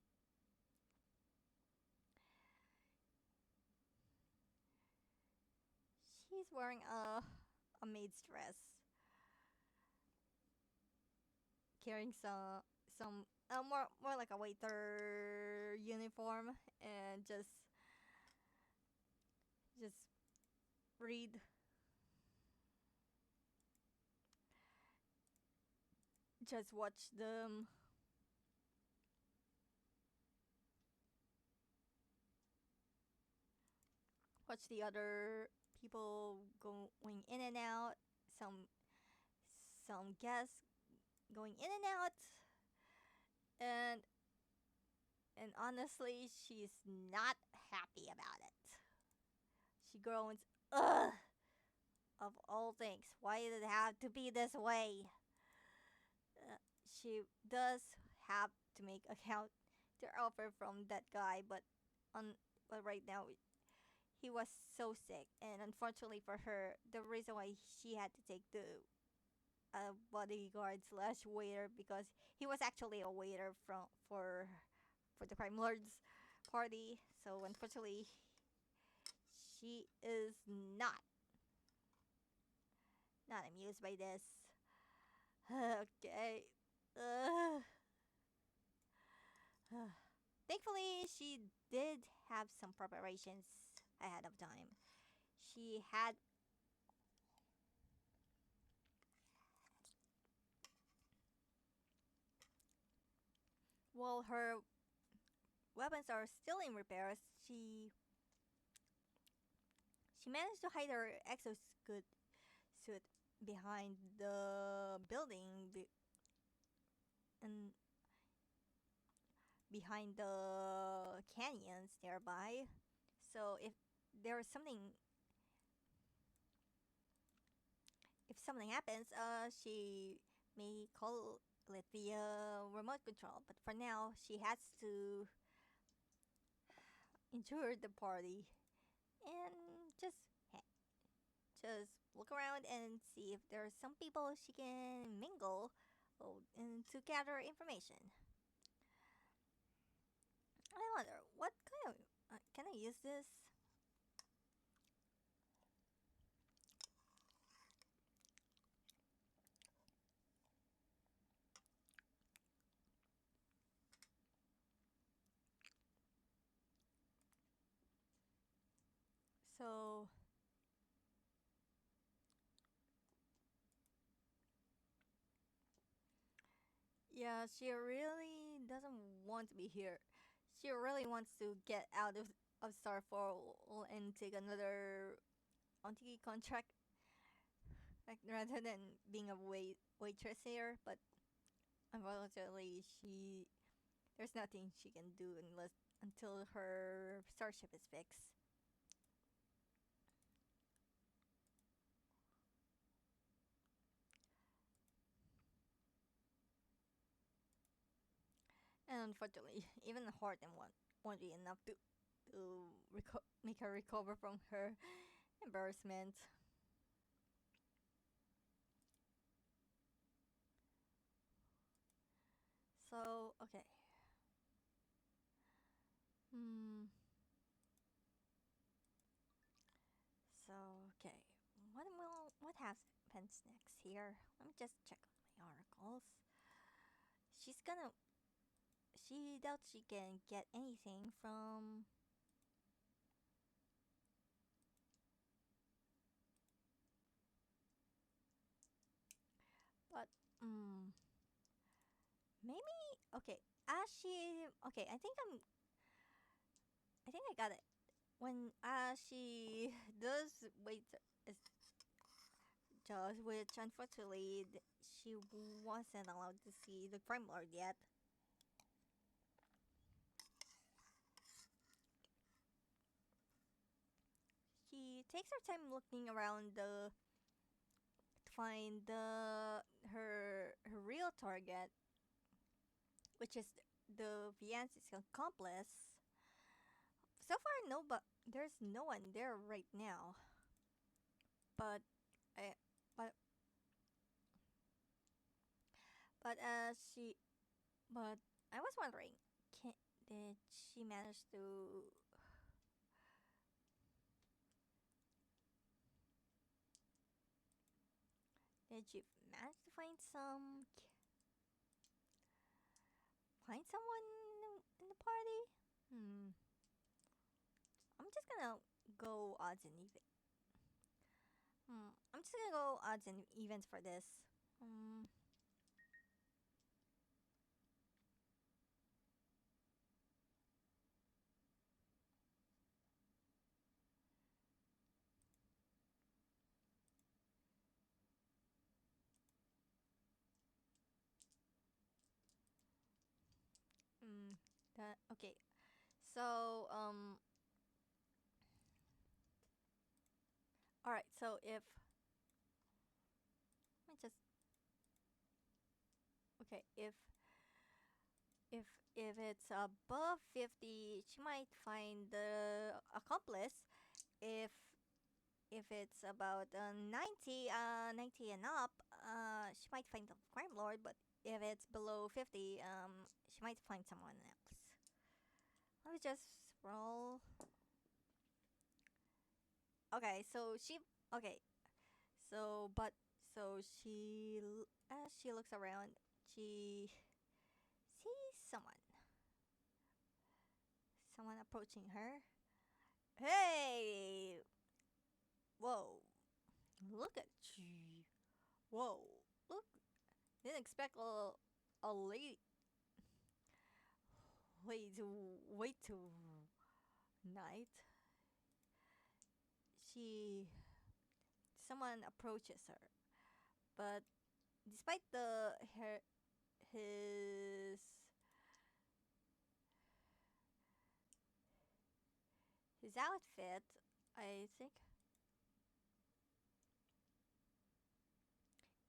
maid's dress, carrying some more like a waiter uniform, and just read, just watch the other people going in and out, some guests going in and out, and honestly, she's not happy about it. She groans, ugh, of all things, why did it have to be this way? She does have to make a counter offer from that guy, on but right now he was so sick, and unfortunately for her, the reason why she had to take the bodyguard slash waiter, because he was actually a waiter for the crime lord's party. So unfortunately, she is not amused by this. Okay. Ugh. Thankfully, she did have some preparations ahead of time. She had, while her weapons are still in repairs, she managed to hide her exosuit suit behind the building and behind the canyons nearby. So there's something if something happens, she may call it via remote control. But for now, she has to endure the party and just look around and see if there are some people she can mingle and to gather information. I wonder what kind of can I use this? So yeah, she really doesn't want to be here. She really wants to get out of Starfall and take another ONTG contract, like rather than being a waitress here. But unfortunately, there's nothing she can do until her starship is fixed. And unfortunately, even Horton won't be enough to make her recover from her embarrassment. So okay. Hmm. So okay. What happens next here? Let me just check on my articles. She's gonna. She doubts she can get anything from. But maybe okay. As she okay, I think I got it. When she does wait is just which unfortunately she wasn't allowed to see the crime lord yet. She takes her time looking around to find her real target, which is the fiance's accomplice. So far, no, but there's no one there right now. But, I, but, but but I was wondering, did she manage to? Did she manage to find someone in the party? Hmm. I'm just gonna go odds and even. I'm just gonna go odds and evens for this. Hmm. Mm, that okay. So all right. So if let me just okay if if it's above 50, she might find the accomplice. If if it's about 90 and up, she might find the crime lord. But if it's below 50, she might find someone else. Let me just roll. Okay, so she okay, so but so as she looks around, she sees someone approaching her. Hey, whoa, look at you. Whoa, look, didn't expect a lady wait to night. She someone approaches her, but despite the her his his outfit, I think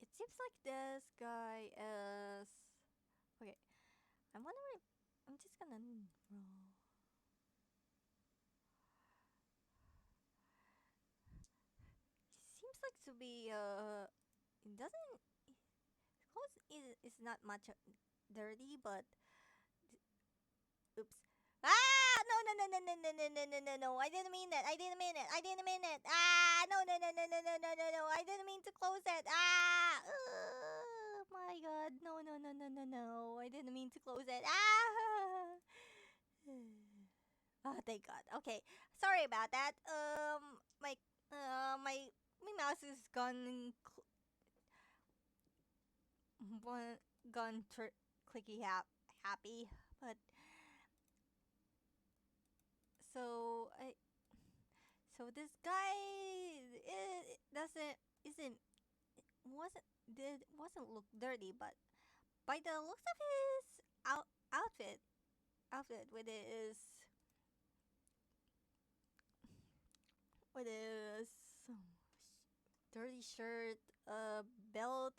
it seems like this guy is okay. I'm wondering. I'm just gonna roll. Seems like to be It doesn't. His clothes is not much dirty, but oops. Ah! No! No! No! No! No! No! No! No! No! No! No! I didn't mean it. I didn't mean it. I didn't mean it. Ah! No! No! No! No! No! No! No! No! No! I didn't mean to close it. Ah! My God! No! No! No! No! No! No! I didn't mean to close it. Ah! Oh, thank God. Okay, sorry about that. My mouse is one gone clicky happy, but so I so this guy doesn't isn't wasn't look dirty, but by the looks of his outfit with his with his dirty shirt, belt,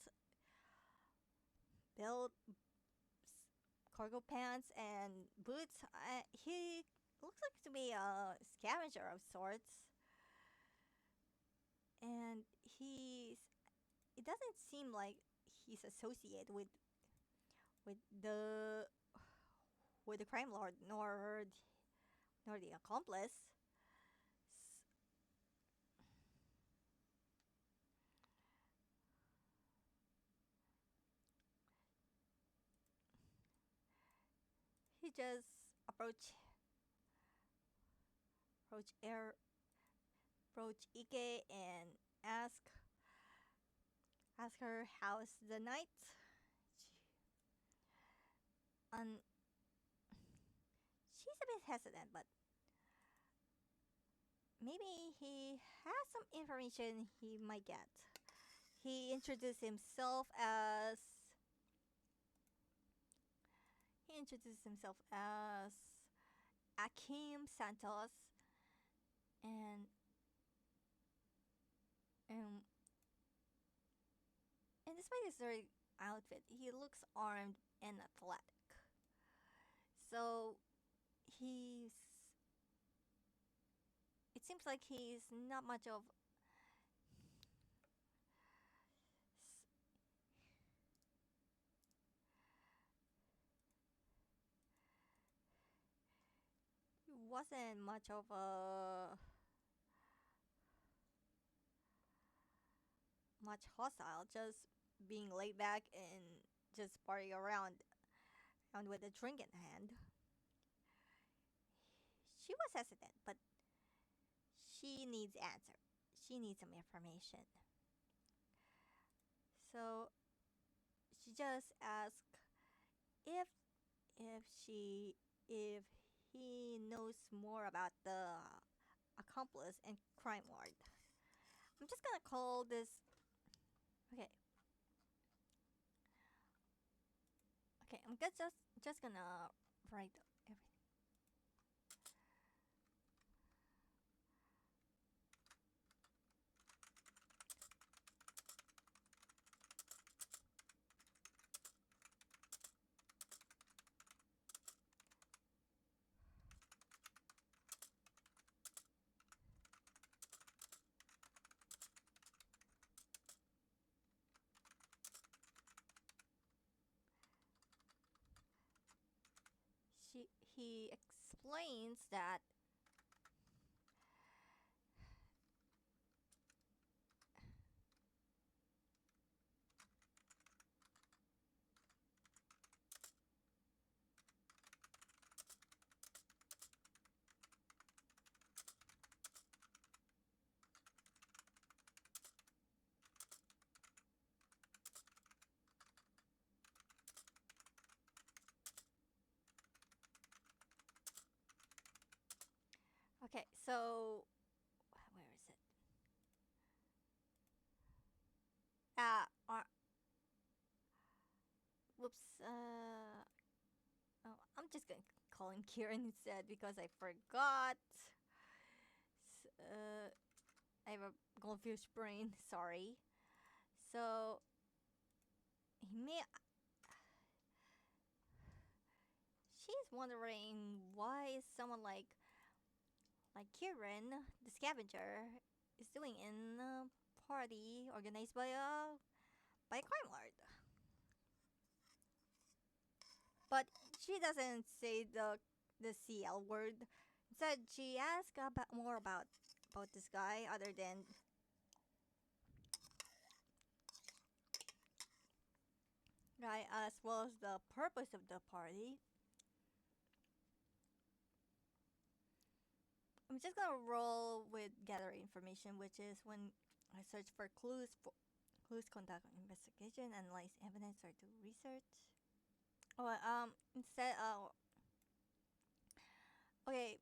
belt, cargo pants, and boots. He looks like to be a scavenger of sorts, and it doesn't seem like he's associated with the with the crime lord nor the accomplice. He just approach approach air approach Ike and ask her how's the night. And she's a bit hesitant, but maybe he has some information he might get. He introduced himself as he introduced himself as Akim Santos, and and and despite his dirty outfit, he looks armed and athletic. So he's it seems like he's not much of he wasn't much of a much hostile, just being laid back and just partying around. and with a drink in hand. She was hesitant, but she needs answer. She needs some information. So she just asked if if she if he knows more about the accomplice and crime lord. I'm just gonna call this. Okay, okay. I'm just gonna write everything. She He explains that. Okay, so where is it? Uh, whoops. Oh, I'm just gonna call him Kieran instead because I forgot. I have a goldfish brain. Sorry. So he may. She's wondering why someone like Kieran, the scavenger, is doing in a party organized by a crime lord. But she doesn't say the CL word. Instead, she asks about more about this guy other than right as well as the purpose of the party. I'm just gonna roll with gather information, which is when I search for clues, conduct an investigation, analyze evidence, or do research. Oh, instead, okay,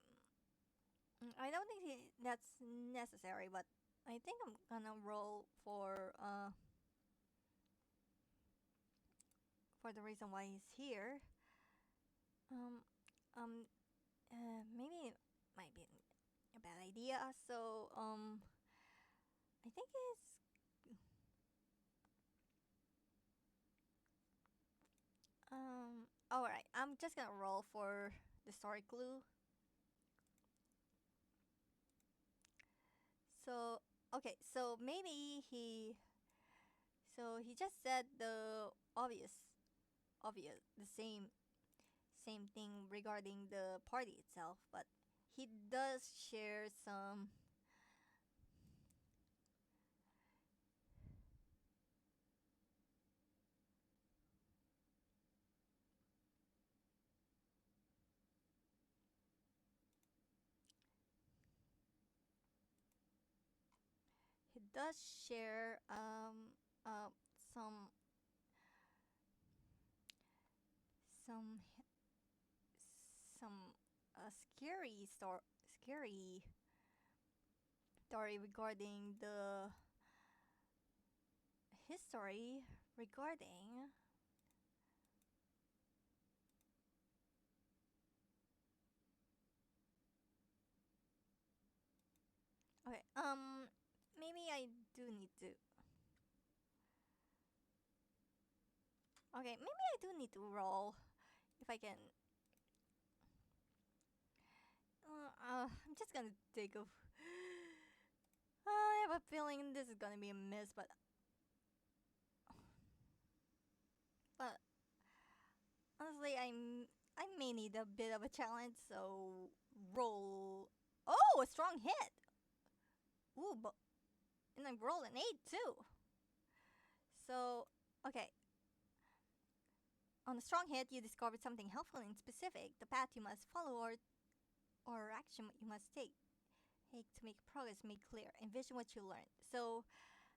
I don't think that's necessary, but I think I'm gonna roll for the reason why he's here. Um, um, maybe it might be a bad idea. So, I think it's All right. I'm just gonna roll for the story clue. So okay. So maybe he just said the obvious, the same thing regarding the party itself, but he does share some. He does share some some some scary story regarding the history regarding. Okay, maybe I do need to. Okay, maybe I do need to roll if I can. I'm just gonna take a. I have a feeling this is gonna be a miss, but honestly, I may need a bit of a challenge. So roll. Oh, a strong hit. Ooh, but and I roll an 8 too. So okay, On a strong hit, you discovered something helpful and specific, the path you must follow or action you must take to make progress made clear. Envision what you learned. So,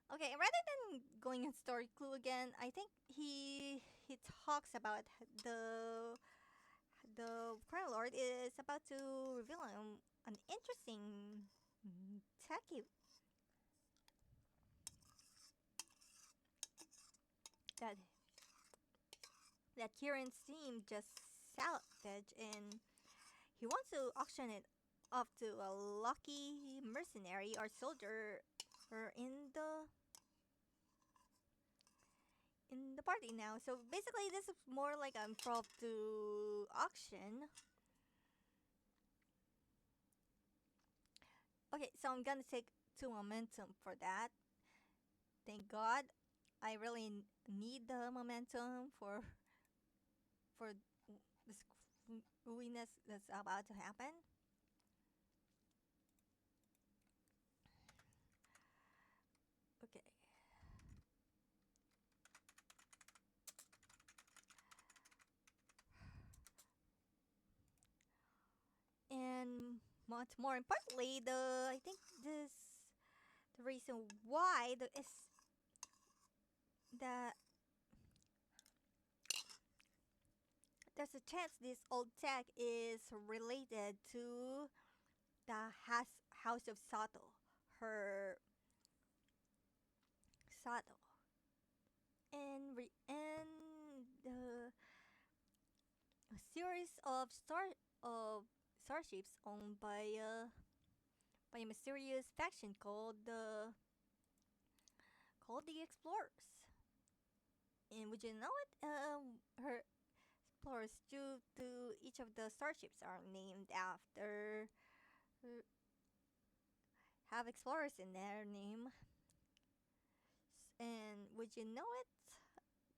okay, rather than going in story clue again, I think he talks about the crime lord is about to reveal an interesting techie that Kieran seemed just salvage, and he wants to auction it off to a lucky mercenary or soldier in the party now. So basically, this is more like an impromptu auction. Okay, so I'm gonna take two momentum for that. Thank God, I really need the momentum for this gooiness that's about to happen. Okay, and much more importantly, the I think this the reason why the is that there's a chance this old tech is related to the house of Sato, her Sato, and the a series of starships owned by a mysterious faction called the Explorers. And would you know it? Her explorers to each of the starships are named after have explorers in their name. And would you know it?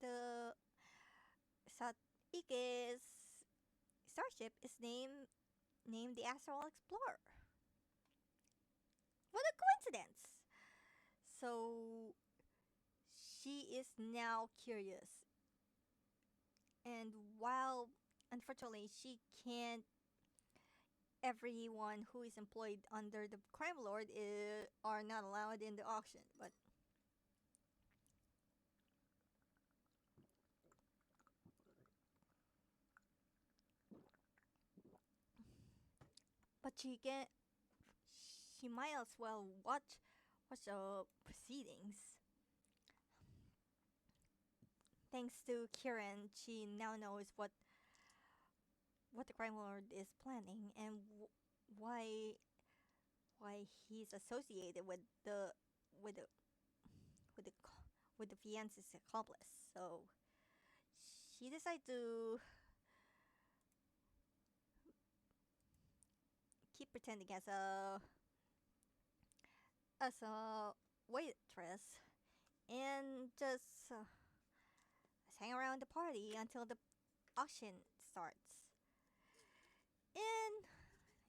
The Satike's starship is named the Astral Explorer. What a coincidence! So she is now curious, and while unfortunately she can't, everyone who is employed under the crime lord are not allowed in the auction. But she might as well watch the proceedings. Thanks to Kieran, she now knows what the crime lord is planning and why he's associated with the with the with the fiance's accomplice. So she decided to keep pretending as a waitress and just hang around the party until the auction starts.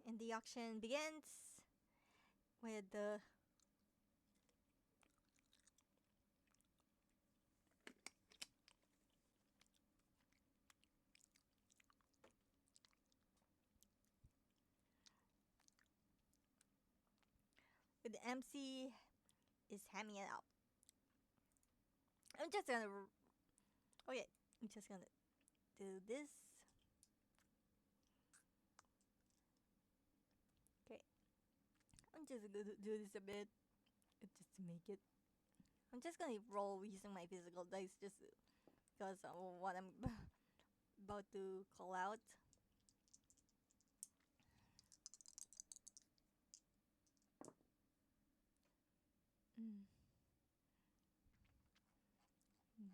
And the auction begins with the MC is hamming it up. I'm just gonna okay. I'm just gonna do this. Okay, I'm just gonna do this a bit just to make it. I'm just gonna roll using my physical dice just because of what I'm about to call out. Mm. Mm.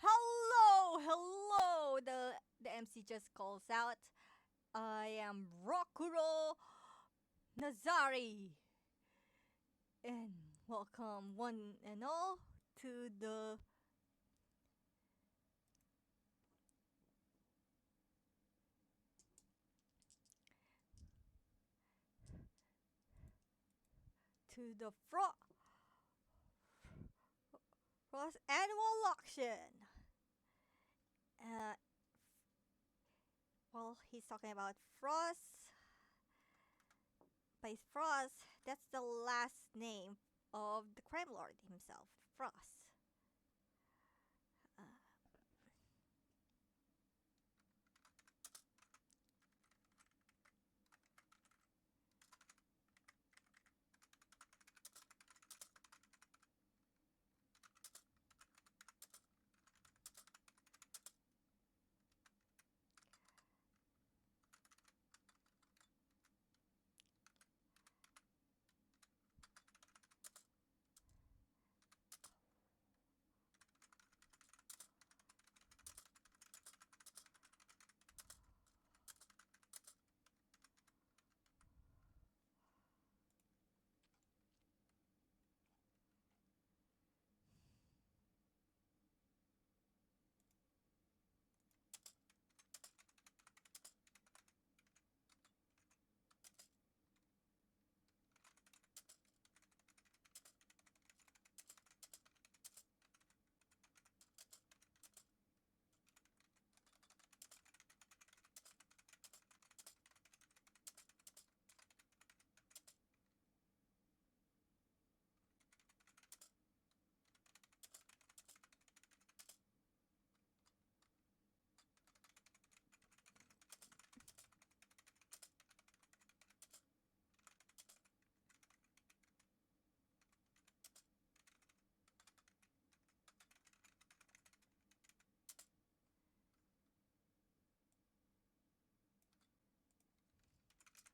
Hello, hello. The MC just calls out. I am Rokuro Nazari. And Welcome, one and all, to the Frost annual auction. Uh, well, he's talking about Frost. By Frost, that's the last name of the crime lord himself, Frost. Uh,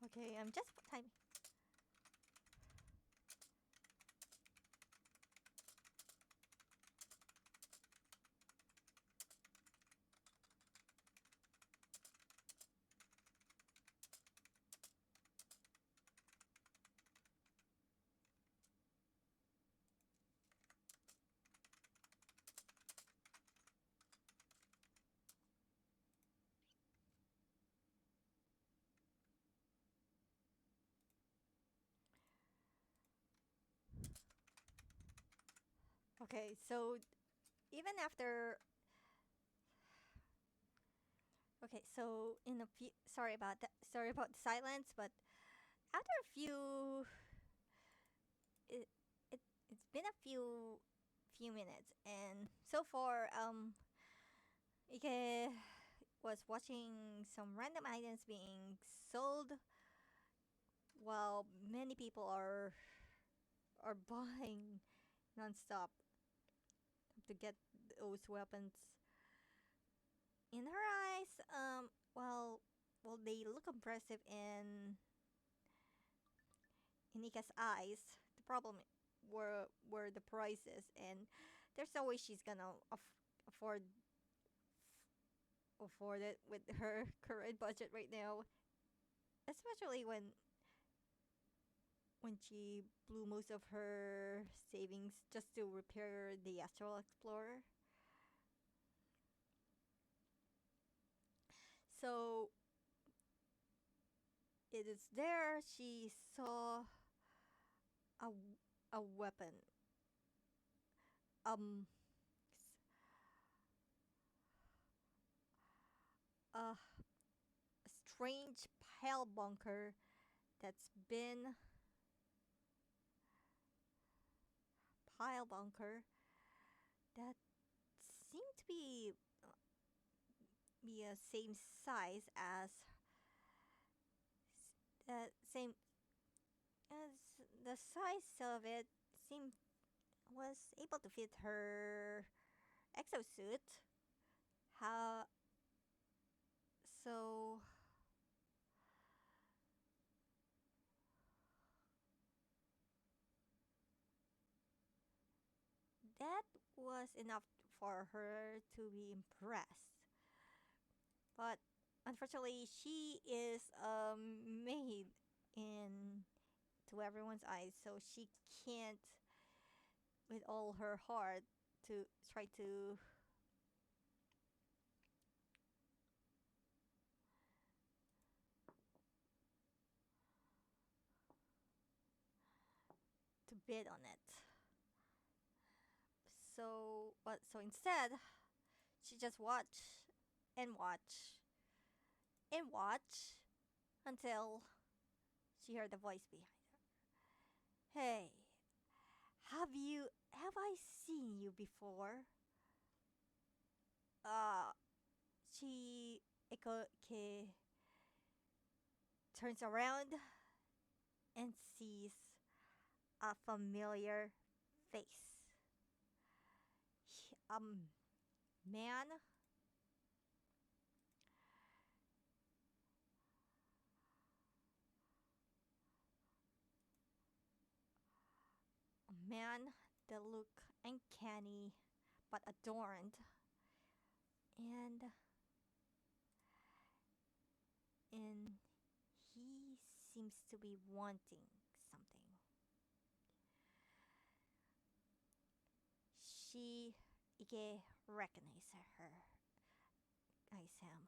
okay, I'm just timing. Okay, so even after okay, so in a few sorry about that. Sorry about the silence, but after a few it, it it's been a few minutes, and so far Ike was watching some random items being sold while many people are buying nonstop to get those weapons. In her eyes, well, they look impressive in Ika's eyes. The problem were the prices, and there's no way she's gonna afford afford it with her current budget right now, especially when she blew most of her savings just to repair the Astral Explorer. So it is there she saw a a weapon, um, a strange pile bunker that's been pile bunker that seemed to be a same size as same as the size of it seemed was able to fit her exosuit. How so? That was enough for her to be impressed. But unfortunately, she is a maid in to everyone's eyes, so she can't. with all her heart to try to bid on it. So instead, she just and watch and watch until she heard the voice behind her. Hey, have I seen you before? Uh, she turns around and sees a familiar face. Man, a man that look uncanny but adorned, and and he seems to be wanting something. She Ike recognized her, eyes him.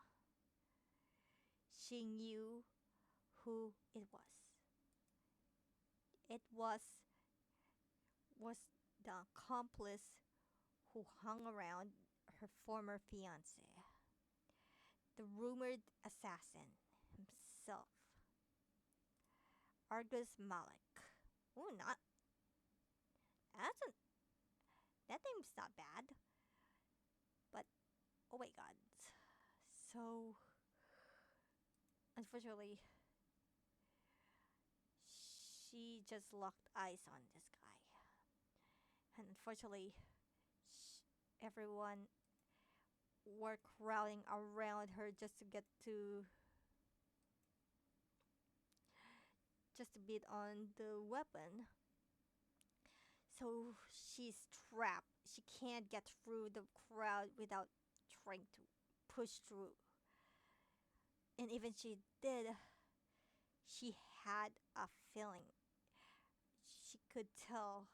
She knew who it was. It was the accomplice who hung around her former fiance, the rumored assassin himself, Argus Malik. Ooh, not that's a, that name's not bad, but oh my god. So unfortunately, she just locked eyes on this guy, and unfortunately, everyone were crowding around her just to bid on the weapon. So she's trapped. She can't get through the crowd without trying to push through. And even she did, she had a feeling. She could tell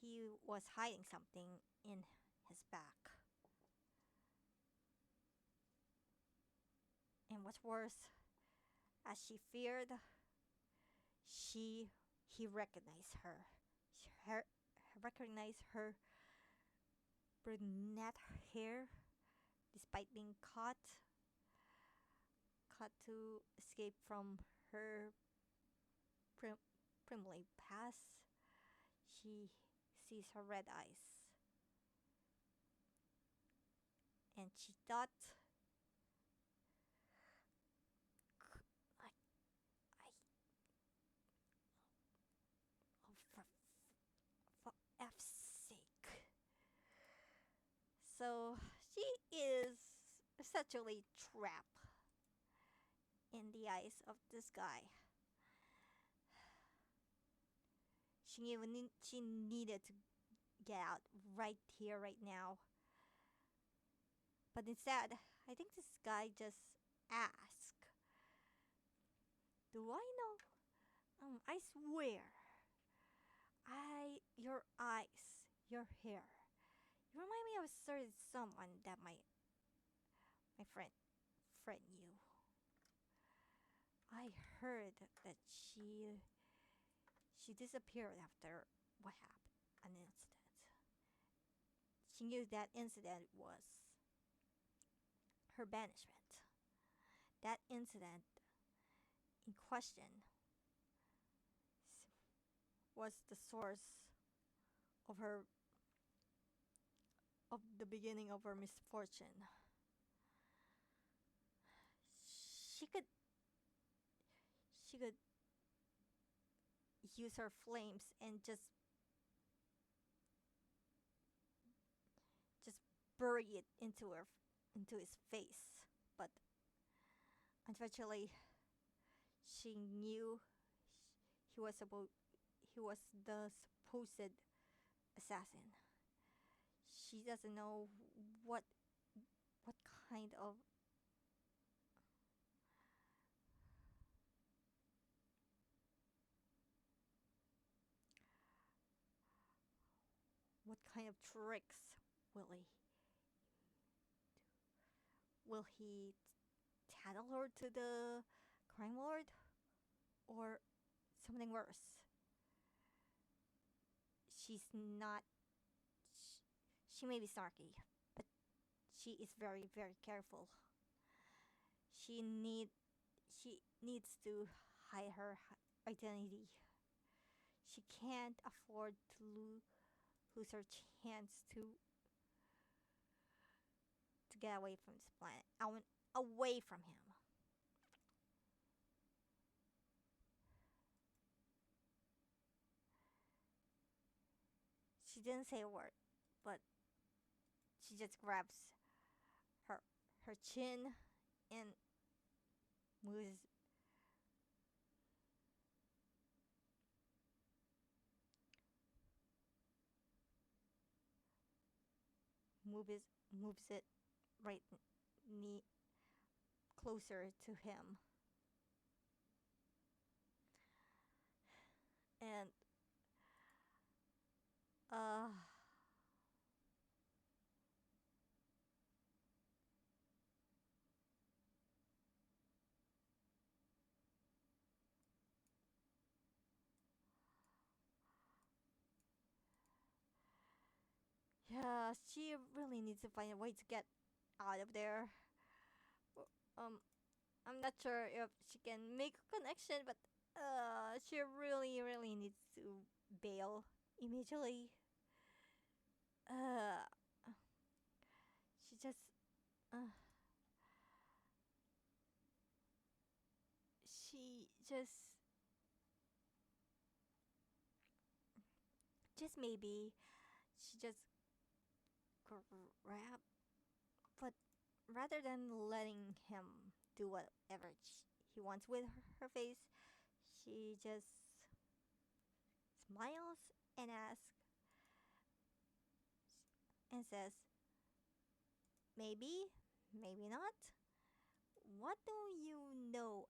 he was hiding something in his back. And what's worse, as she feared, she he recognized her. Her recognized her brunette hair, despite being caught to escape from her primly past. She sees her red eyes, and she thought, I, I, oh, for F's sake. So she is essentially trapped in the eyes of this guy. She needed to get out right here, right now. But instead, I think this guy just asked, "Do I know? I swear, your eyes, your hair, you remind me of a certain someone that my friend knew. I heard that she disappeared after what happened, an incident. She knew that incident was her banishment. That incident in question was the source of her of the beginning of her misfortune. She could she could use her flames and just bury it into his face. But unfortunately, she knew he was about he was the supposed assassin. She doesn't know what what kind of kind of tricks will he will he tattle her to the crime lord, or something worse? She's not. Sh- she may be snarky, but she is very, very careful. She need she needs to hide her identity. She can't afford to lose her chance to get away from this planet. Away from him. She didn't say a word, but she just grabs her her chin and moves moves moves it right knee closer to him. And uh yeah, she really needs to find a way to get out of there. Um, I'm not sure if she can make a connection, but she really, really needs to bail immediately. Uh, she just, uh, she just maybe, she just grab, but rather than letting him do whatever he wants with her face, she just smiles and asks and says, maybe, maybe not. What do you know?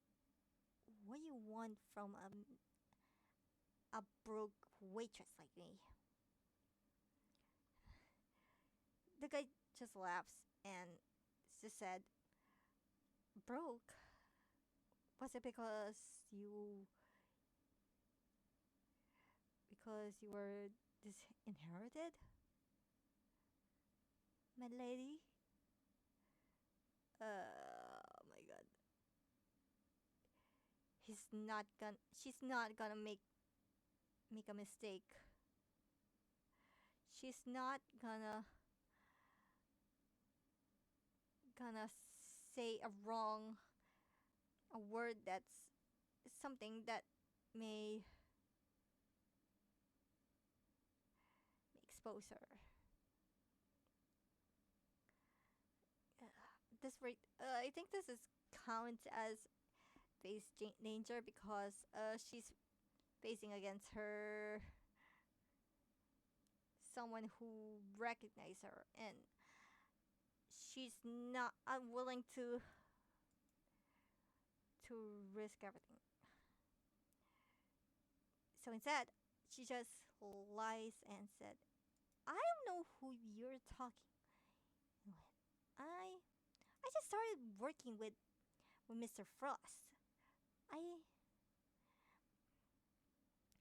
What you want from a broke waitress like me? The guy just laughs and just said, broke? Was it because you were disinherited, my lady? Oh my god. She's not gonna make a mistake. She's not gonna say a word that's something that may expose her. I think this is counts as face danger because she's facing against her someone who recognizes her, and she's not unwilling to risk everything. So instead, she just lies and said, "I don't know who you're talking with. I just started working with Mr. Frost. I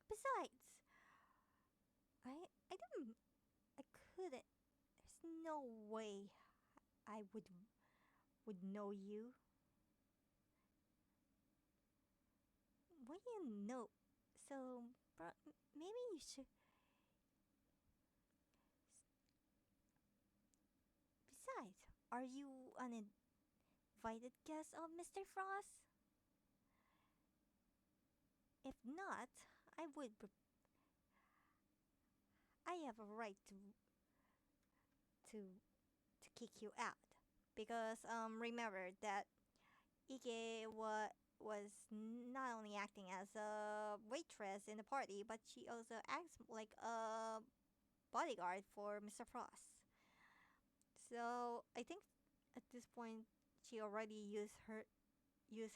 besides, I didn't I couldn't. There's no way I would know you. What do you know? So, maybe you should. Besides, are you an invited guest of Mr. Frost? If not, I would. I have a right to to kick you out because remember that Ike was not only acting as a waitress in the party, but she also acts like a bodyguard for Mr. Frost. So I think at this point she already used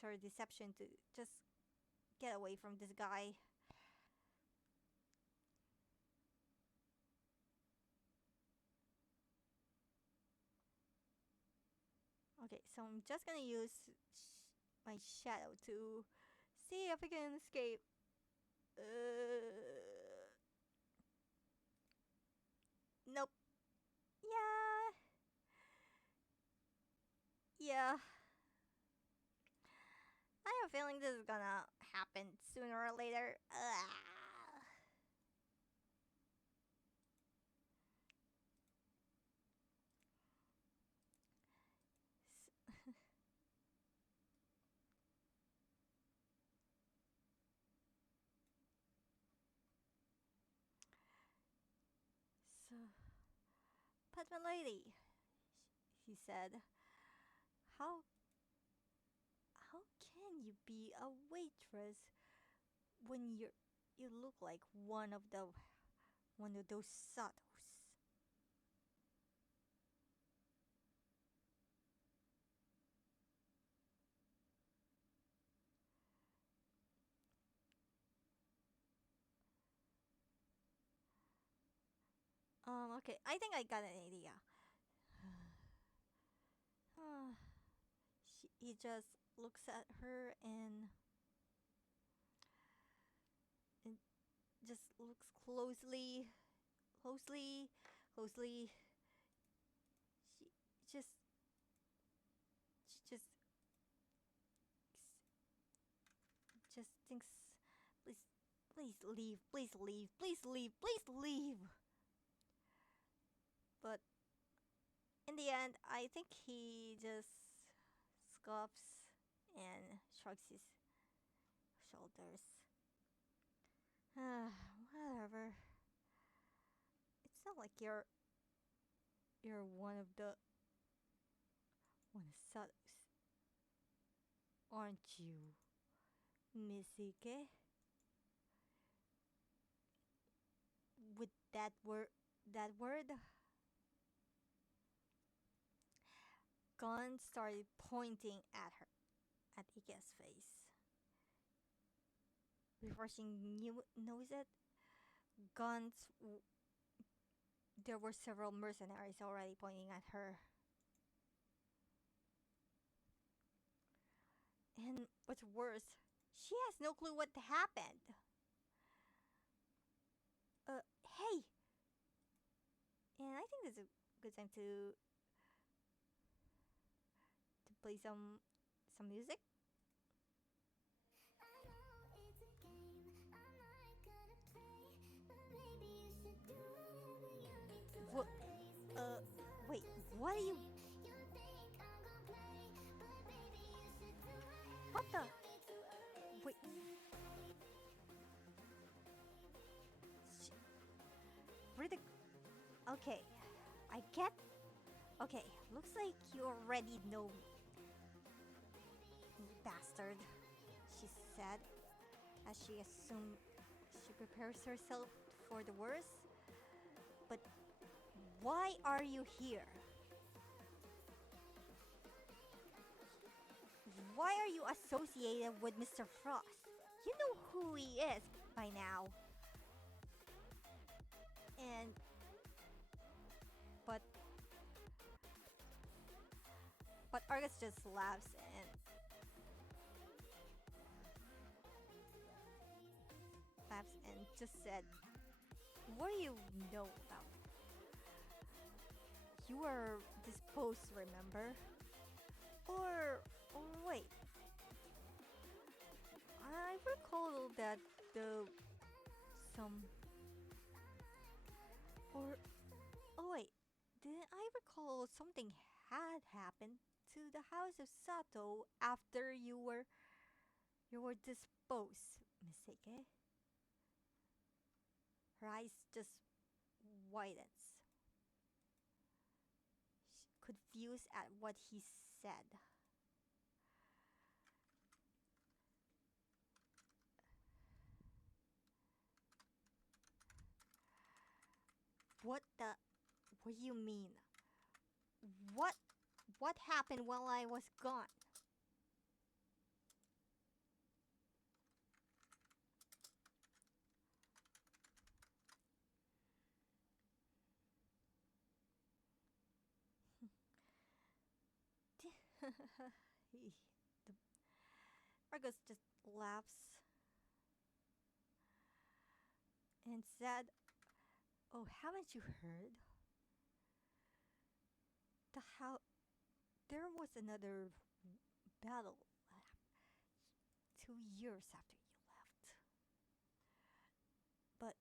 her deception to just get away from this guy. Okay, so I'm just gonna use my shadow to see if I can escape. Nope. Yeah. Yeah. I have a feeling this is gonna happen sooner or later. So, but my lady, he said, how how can you be a waitress when you look like one of those satos? Okay, I think I got an idea. He just looks at her and just looks closely, closely. She just, she just thinks, please, please leave, please leave, please leave, please leave. But in the end, I think he just scoffs and shrugs his shoulders. Whatever. It's not like you're one of Satos, aren't you, Misike? With that word, Gon started pointing at her, at Ike's face. Before she knows it, Gon's there were several mercenaries already pointing at her. And what's worse, she has no clue what happened. Hey! And I think this is a good time to play some music. What? Wait, what are you? What the? Wait. Where the? Okay, I get. Okay, looks like you already know, bastard. She said, as she assumed she prepares herself for the worst. But why are you here? Why are you associated with Mr. Frost? You know who he is by now. And but Argus just laughs and just said, "What do you know about? You were disposed, remember? Or wait, I recall that the some or oh wait, did I recall something had happened to the house of Sato after you were disposed, Miseke?" Her eyes just widens, confused at what he said. What do you mean? What what happened while I was gone? he, the Argus just laughs and said, "Oh, haven't you heard? The how there was another battle 2 years after you left. But,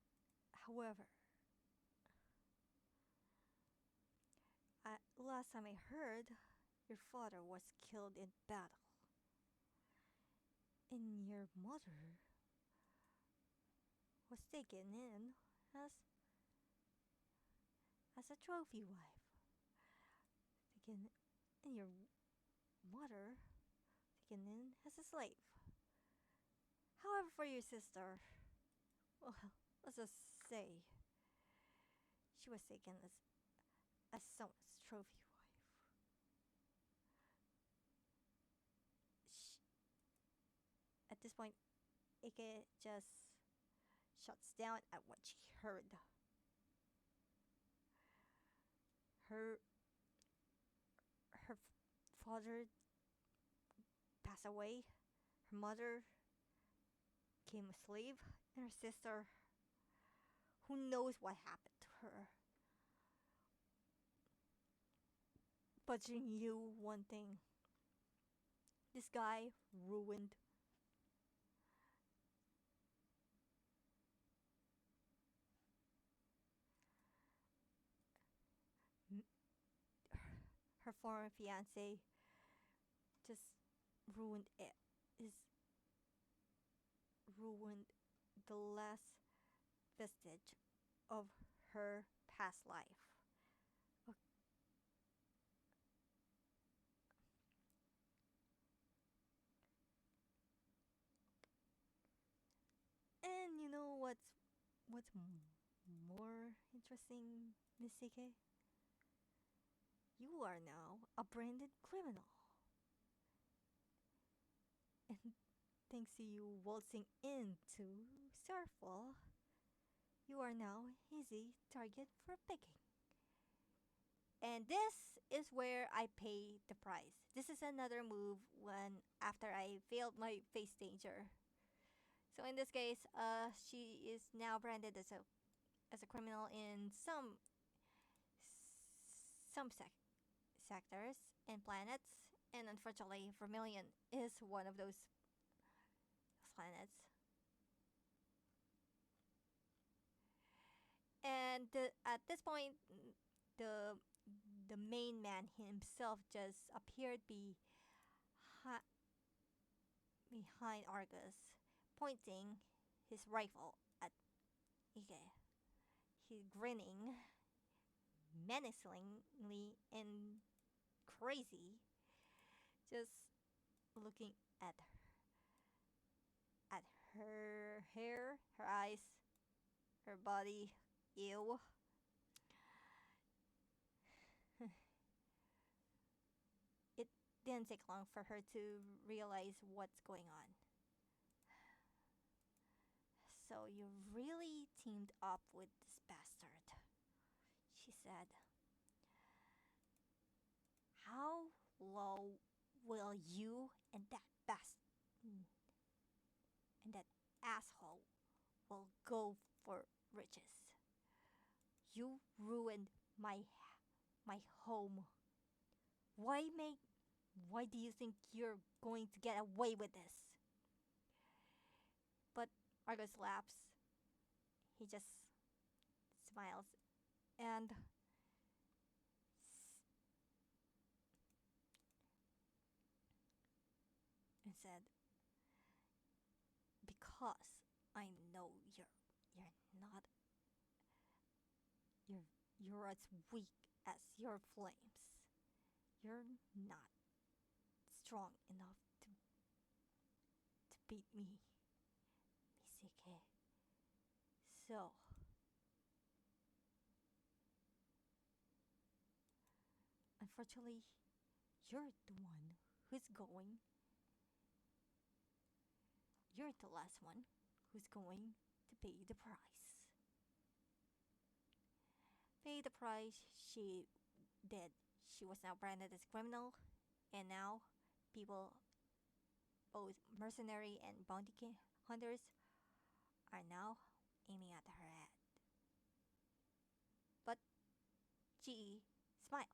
however, last time I heard, your father was killed in battle, and your mother was taken in as as a trophy wife. Taken, and your mother taken in as a slave. However, for your sister, well, let's just say she was taken as someone's trophy wife. Sh At this point, Ike just shuts down at what she heard. Her her father passed away. Her mother became a slave, and her sister, who knows what happened to her. But she knew one thing. This guy ruined her former fiance. Just ruined it. Is ruined the last vestige of her past life. And you know what's more interesting, Miss CK? You are now a branded criminal. And thanks to you waltzing into Starfall, you are now easy target for picking. And this is where I pay the price. This is another move when after I failed my face danger. So in this case, she is now branded as a criminal in some sectors and planets, and unfortunately, Vermilion is one of those planets. And at this point, the the main man himself just appeared behind Argus, pointing his rifle at Ike. He's grinning menacingly and crazy, just looking at her hair, her eyes, her body. Ew. It didn't take long for her to realize what's going on. So you really teamed up with this bastard, she said. How low will you and and that asshole will go for riches? You ruined my home. Why do you think you're going to get away with this? But Argus laughs. He just smiles and said, "Because I know you're not you're as weak as your flames. You're not strong enough to beat me, Misike. So, unfortunately, you're the one who's going. You're the last one who's going to pay the price." Pay the price she did. She was now branded as criminal. And now, people, both mercenary and hunters, are now aiming at her head. But she smiles.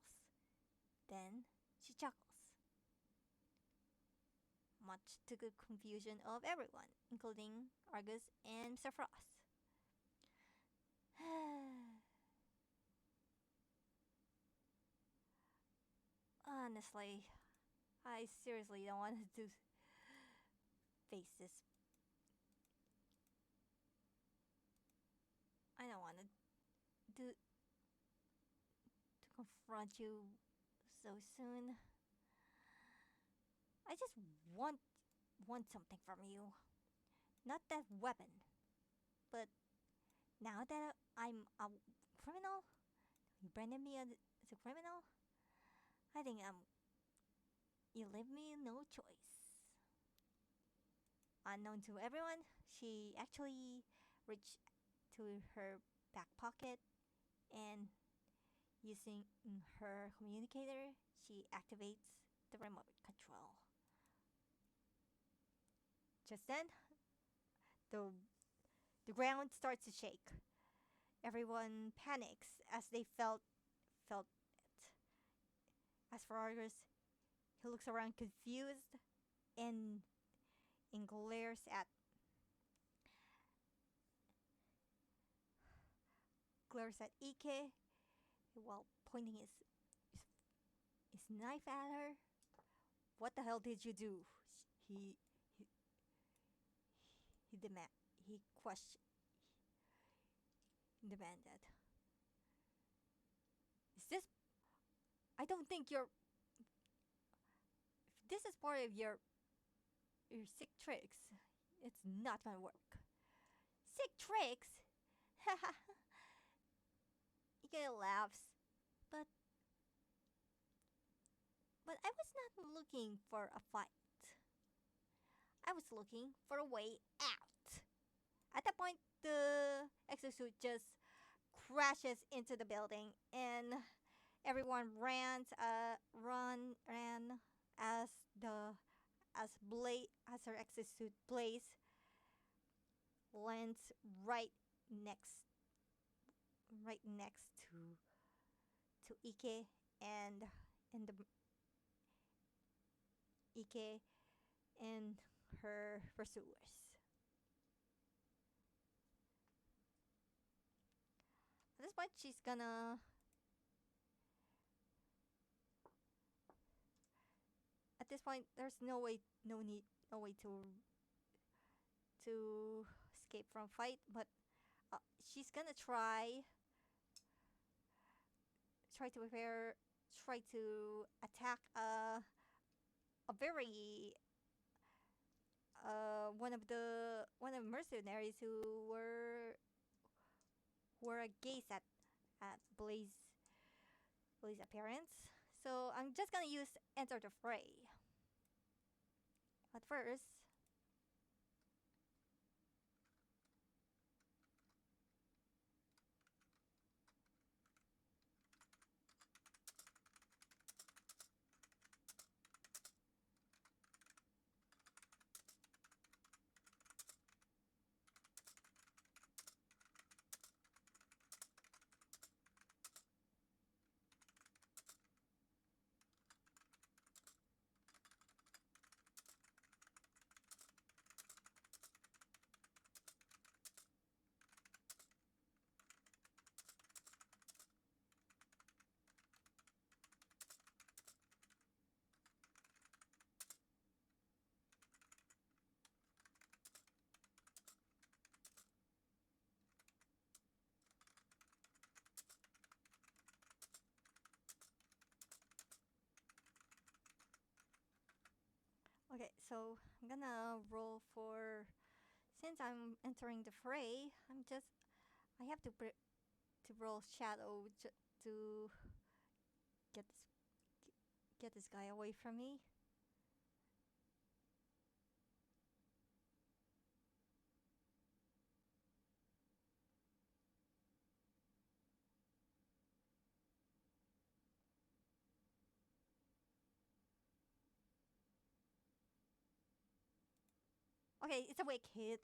Then she chuckles, much to the confusion of everyone, including Argus and Mr. Frost. Honestly, I seriously don't want to face this. I don't want to confront you so soon. I just want something from you. Not that weapon, but now that I'm a criminal, you branded me as a criminal. I think you leave me no choice. Unknown to everyone, she actually reached to her back pocket and using her communicator, she activates the remote control. Just then, the the ground starts to shake. Everyone panics as they felt it. As for Argus, he looks around confused and glares at Ike while pointing his knife at her. What the hell did you do? He he he demand he question demanded. Is this? I don't think you're. If this is part of your sick tricks, it's not gonna work. Sick tricks? Ike laughs, but I was not looking for a fight. I was looking for a way out. At that point, the exosuit just crashes into the building, and everyone ran as the as her exosuit blaze lands next right next to Ike and the Ike and her pursuers. At this point, she's gonna. At this point, there's no way to escape from fight. But she's gonna try to prepare, try to attack a very one of the mercenaries who were against at Blaze appearance. So I'm just gonna use enter the fray. But first, okay, so I'm gonna roll for. Since I'm entering the fray, I have to roll shadow to get this get this guy away from me. Okay, it's a weak hit.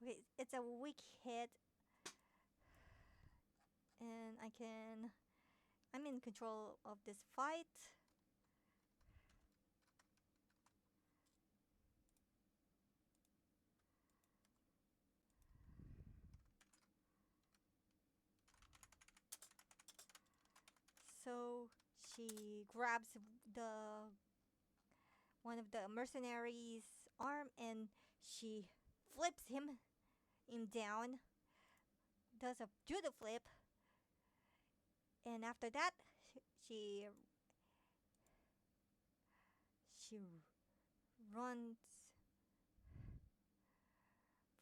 Okay, it's a weak hit, and I'm in control of this fight. So she grabs the one of the mercenaries' arm and she flips him down, does a judo flip, and after that she she runs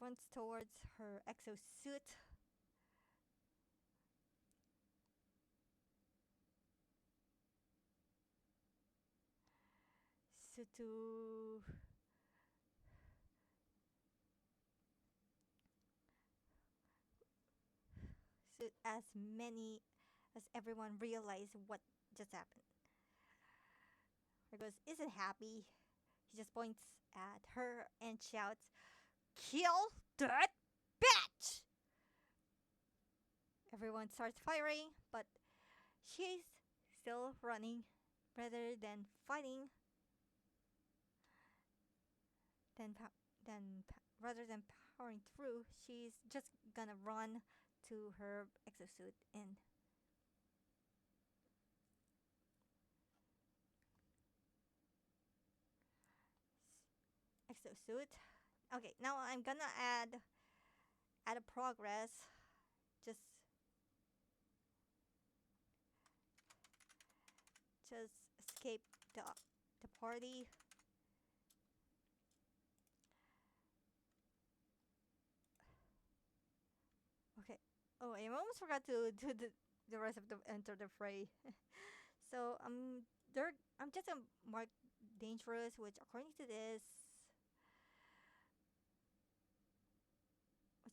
runs towards her exosuit. So to so as everyone realize what just happened. He goes, isn't happy. He just points at her and shouts, "Kill that bitch!" Everyone starts firing, but she's still running rather than fighting. Rather than powering through, she's just gonna run to her exosuit and exosuit. Okay, now I'm gonna add a progress. Just just escape the party. Okay. Oh, I almost forgot to do the rest of the enter the fray. So I'm just a mark dangerous, which according to this,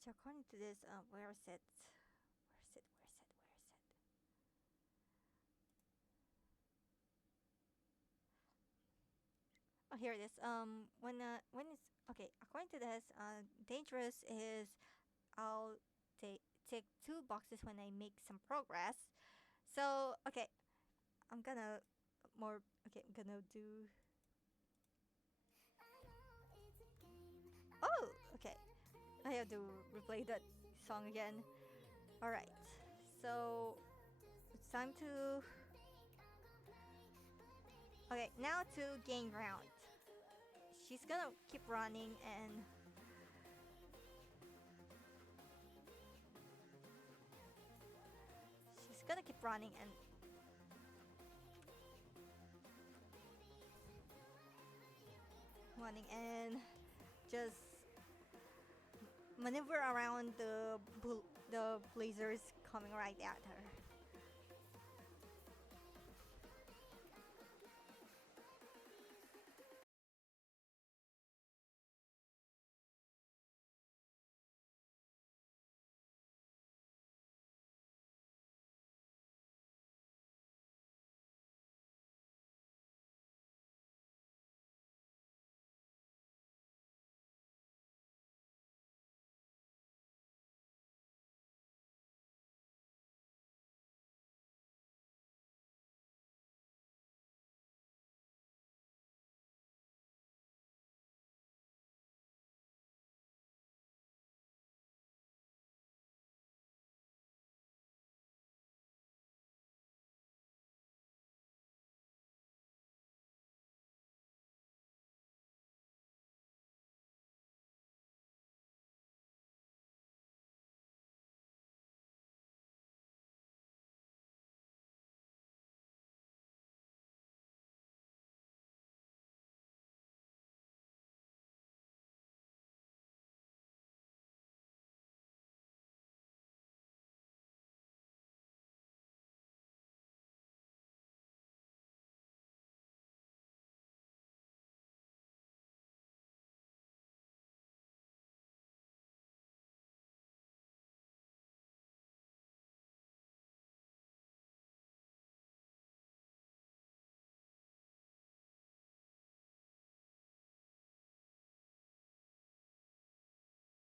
where is it? Where is it? Where is it? Where is it? Oh, here it is. When it's okay. According to this, dangerous is I'll take 2 boxes when I make some progress. So okay, I'm gonna more. Okay, I'm gonna do. Oh, okay. I have to replay that song again. All right. So it's time to. Okay, now to gain ground. She's gonna keep running and she's gonna keep running and just maneuver around the blazers coming right at her.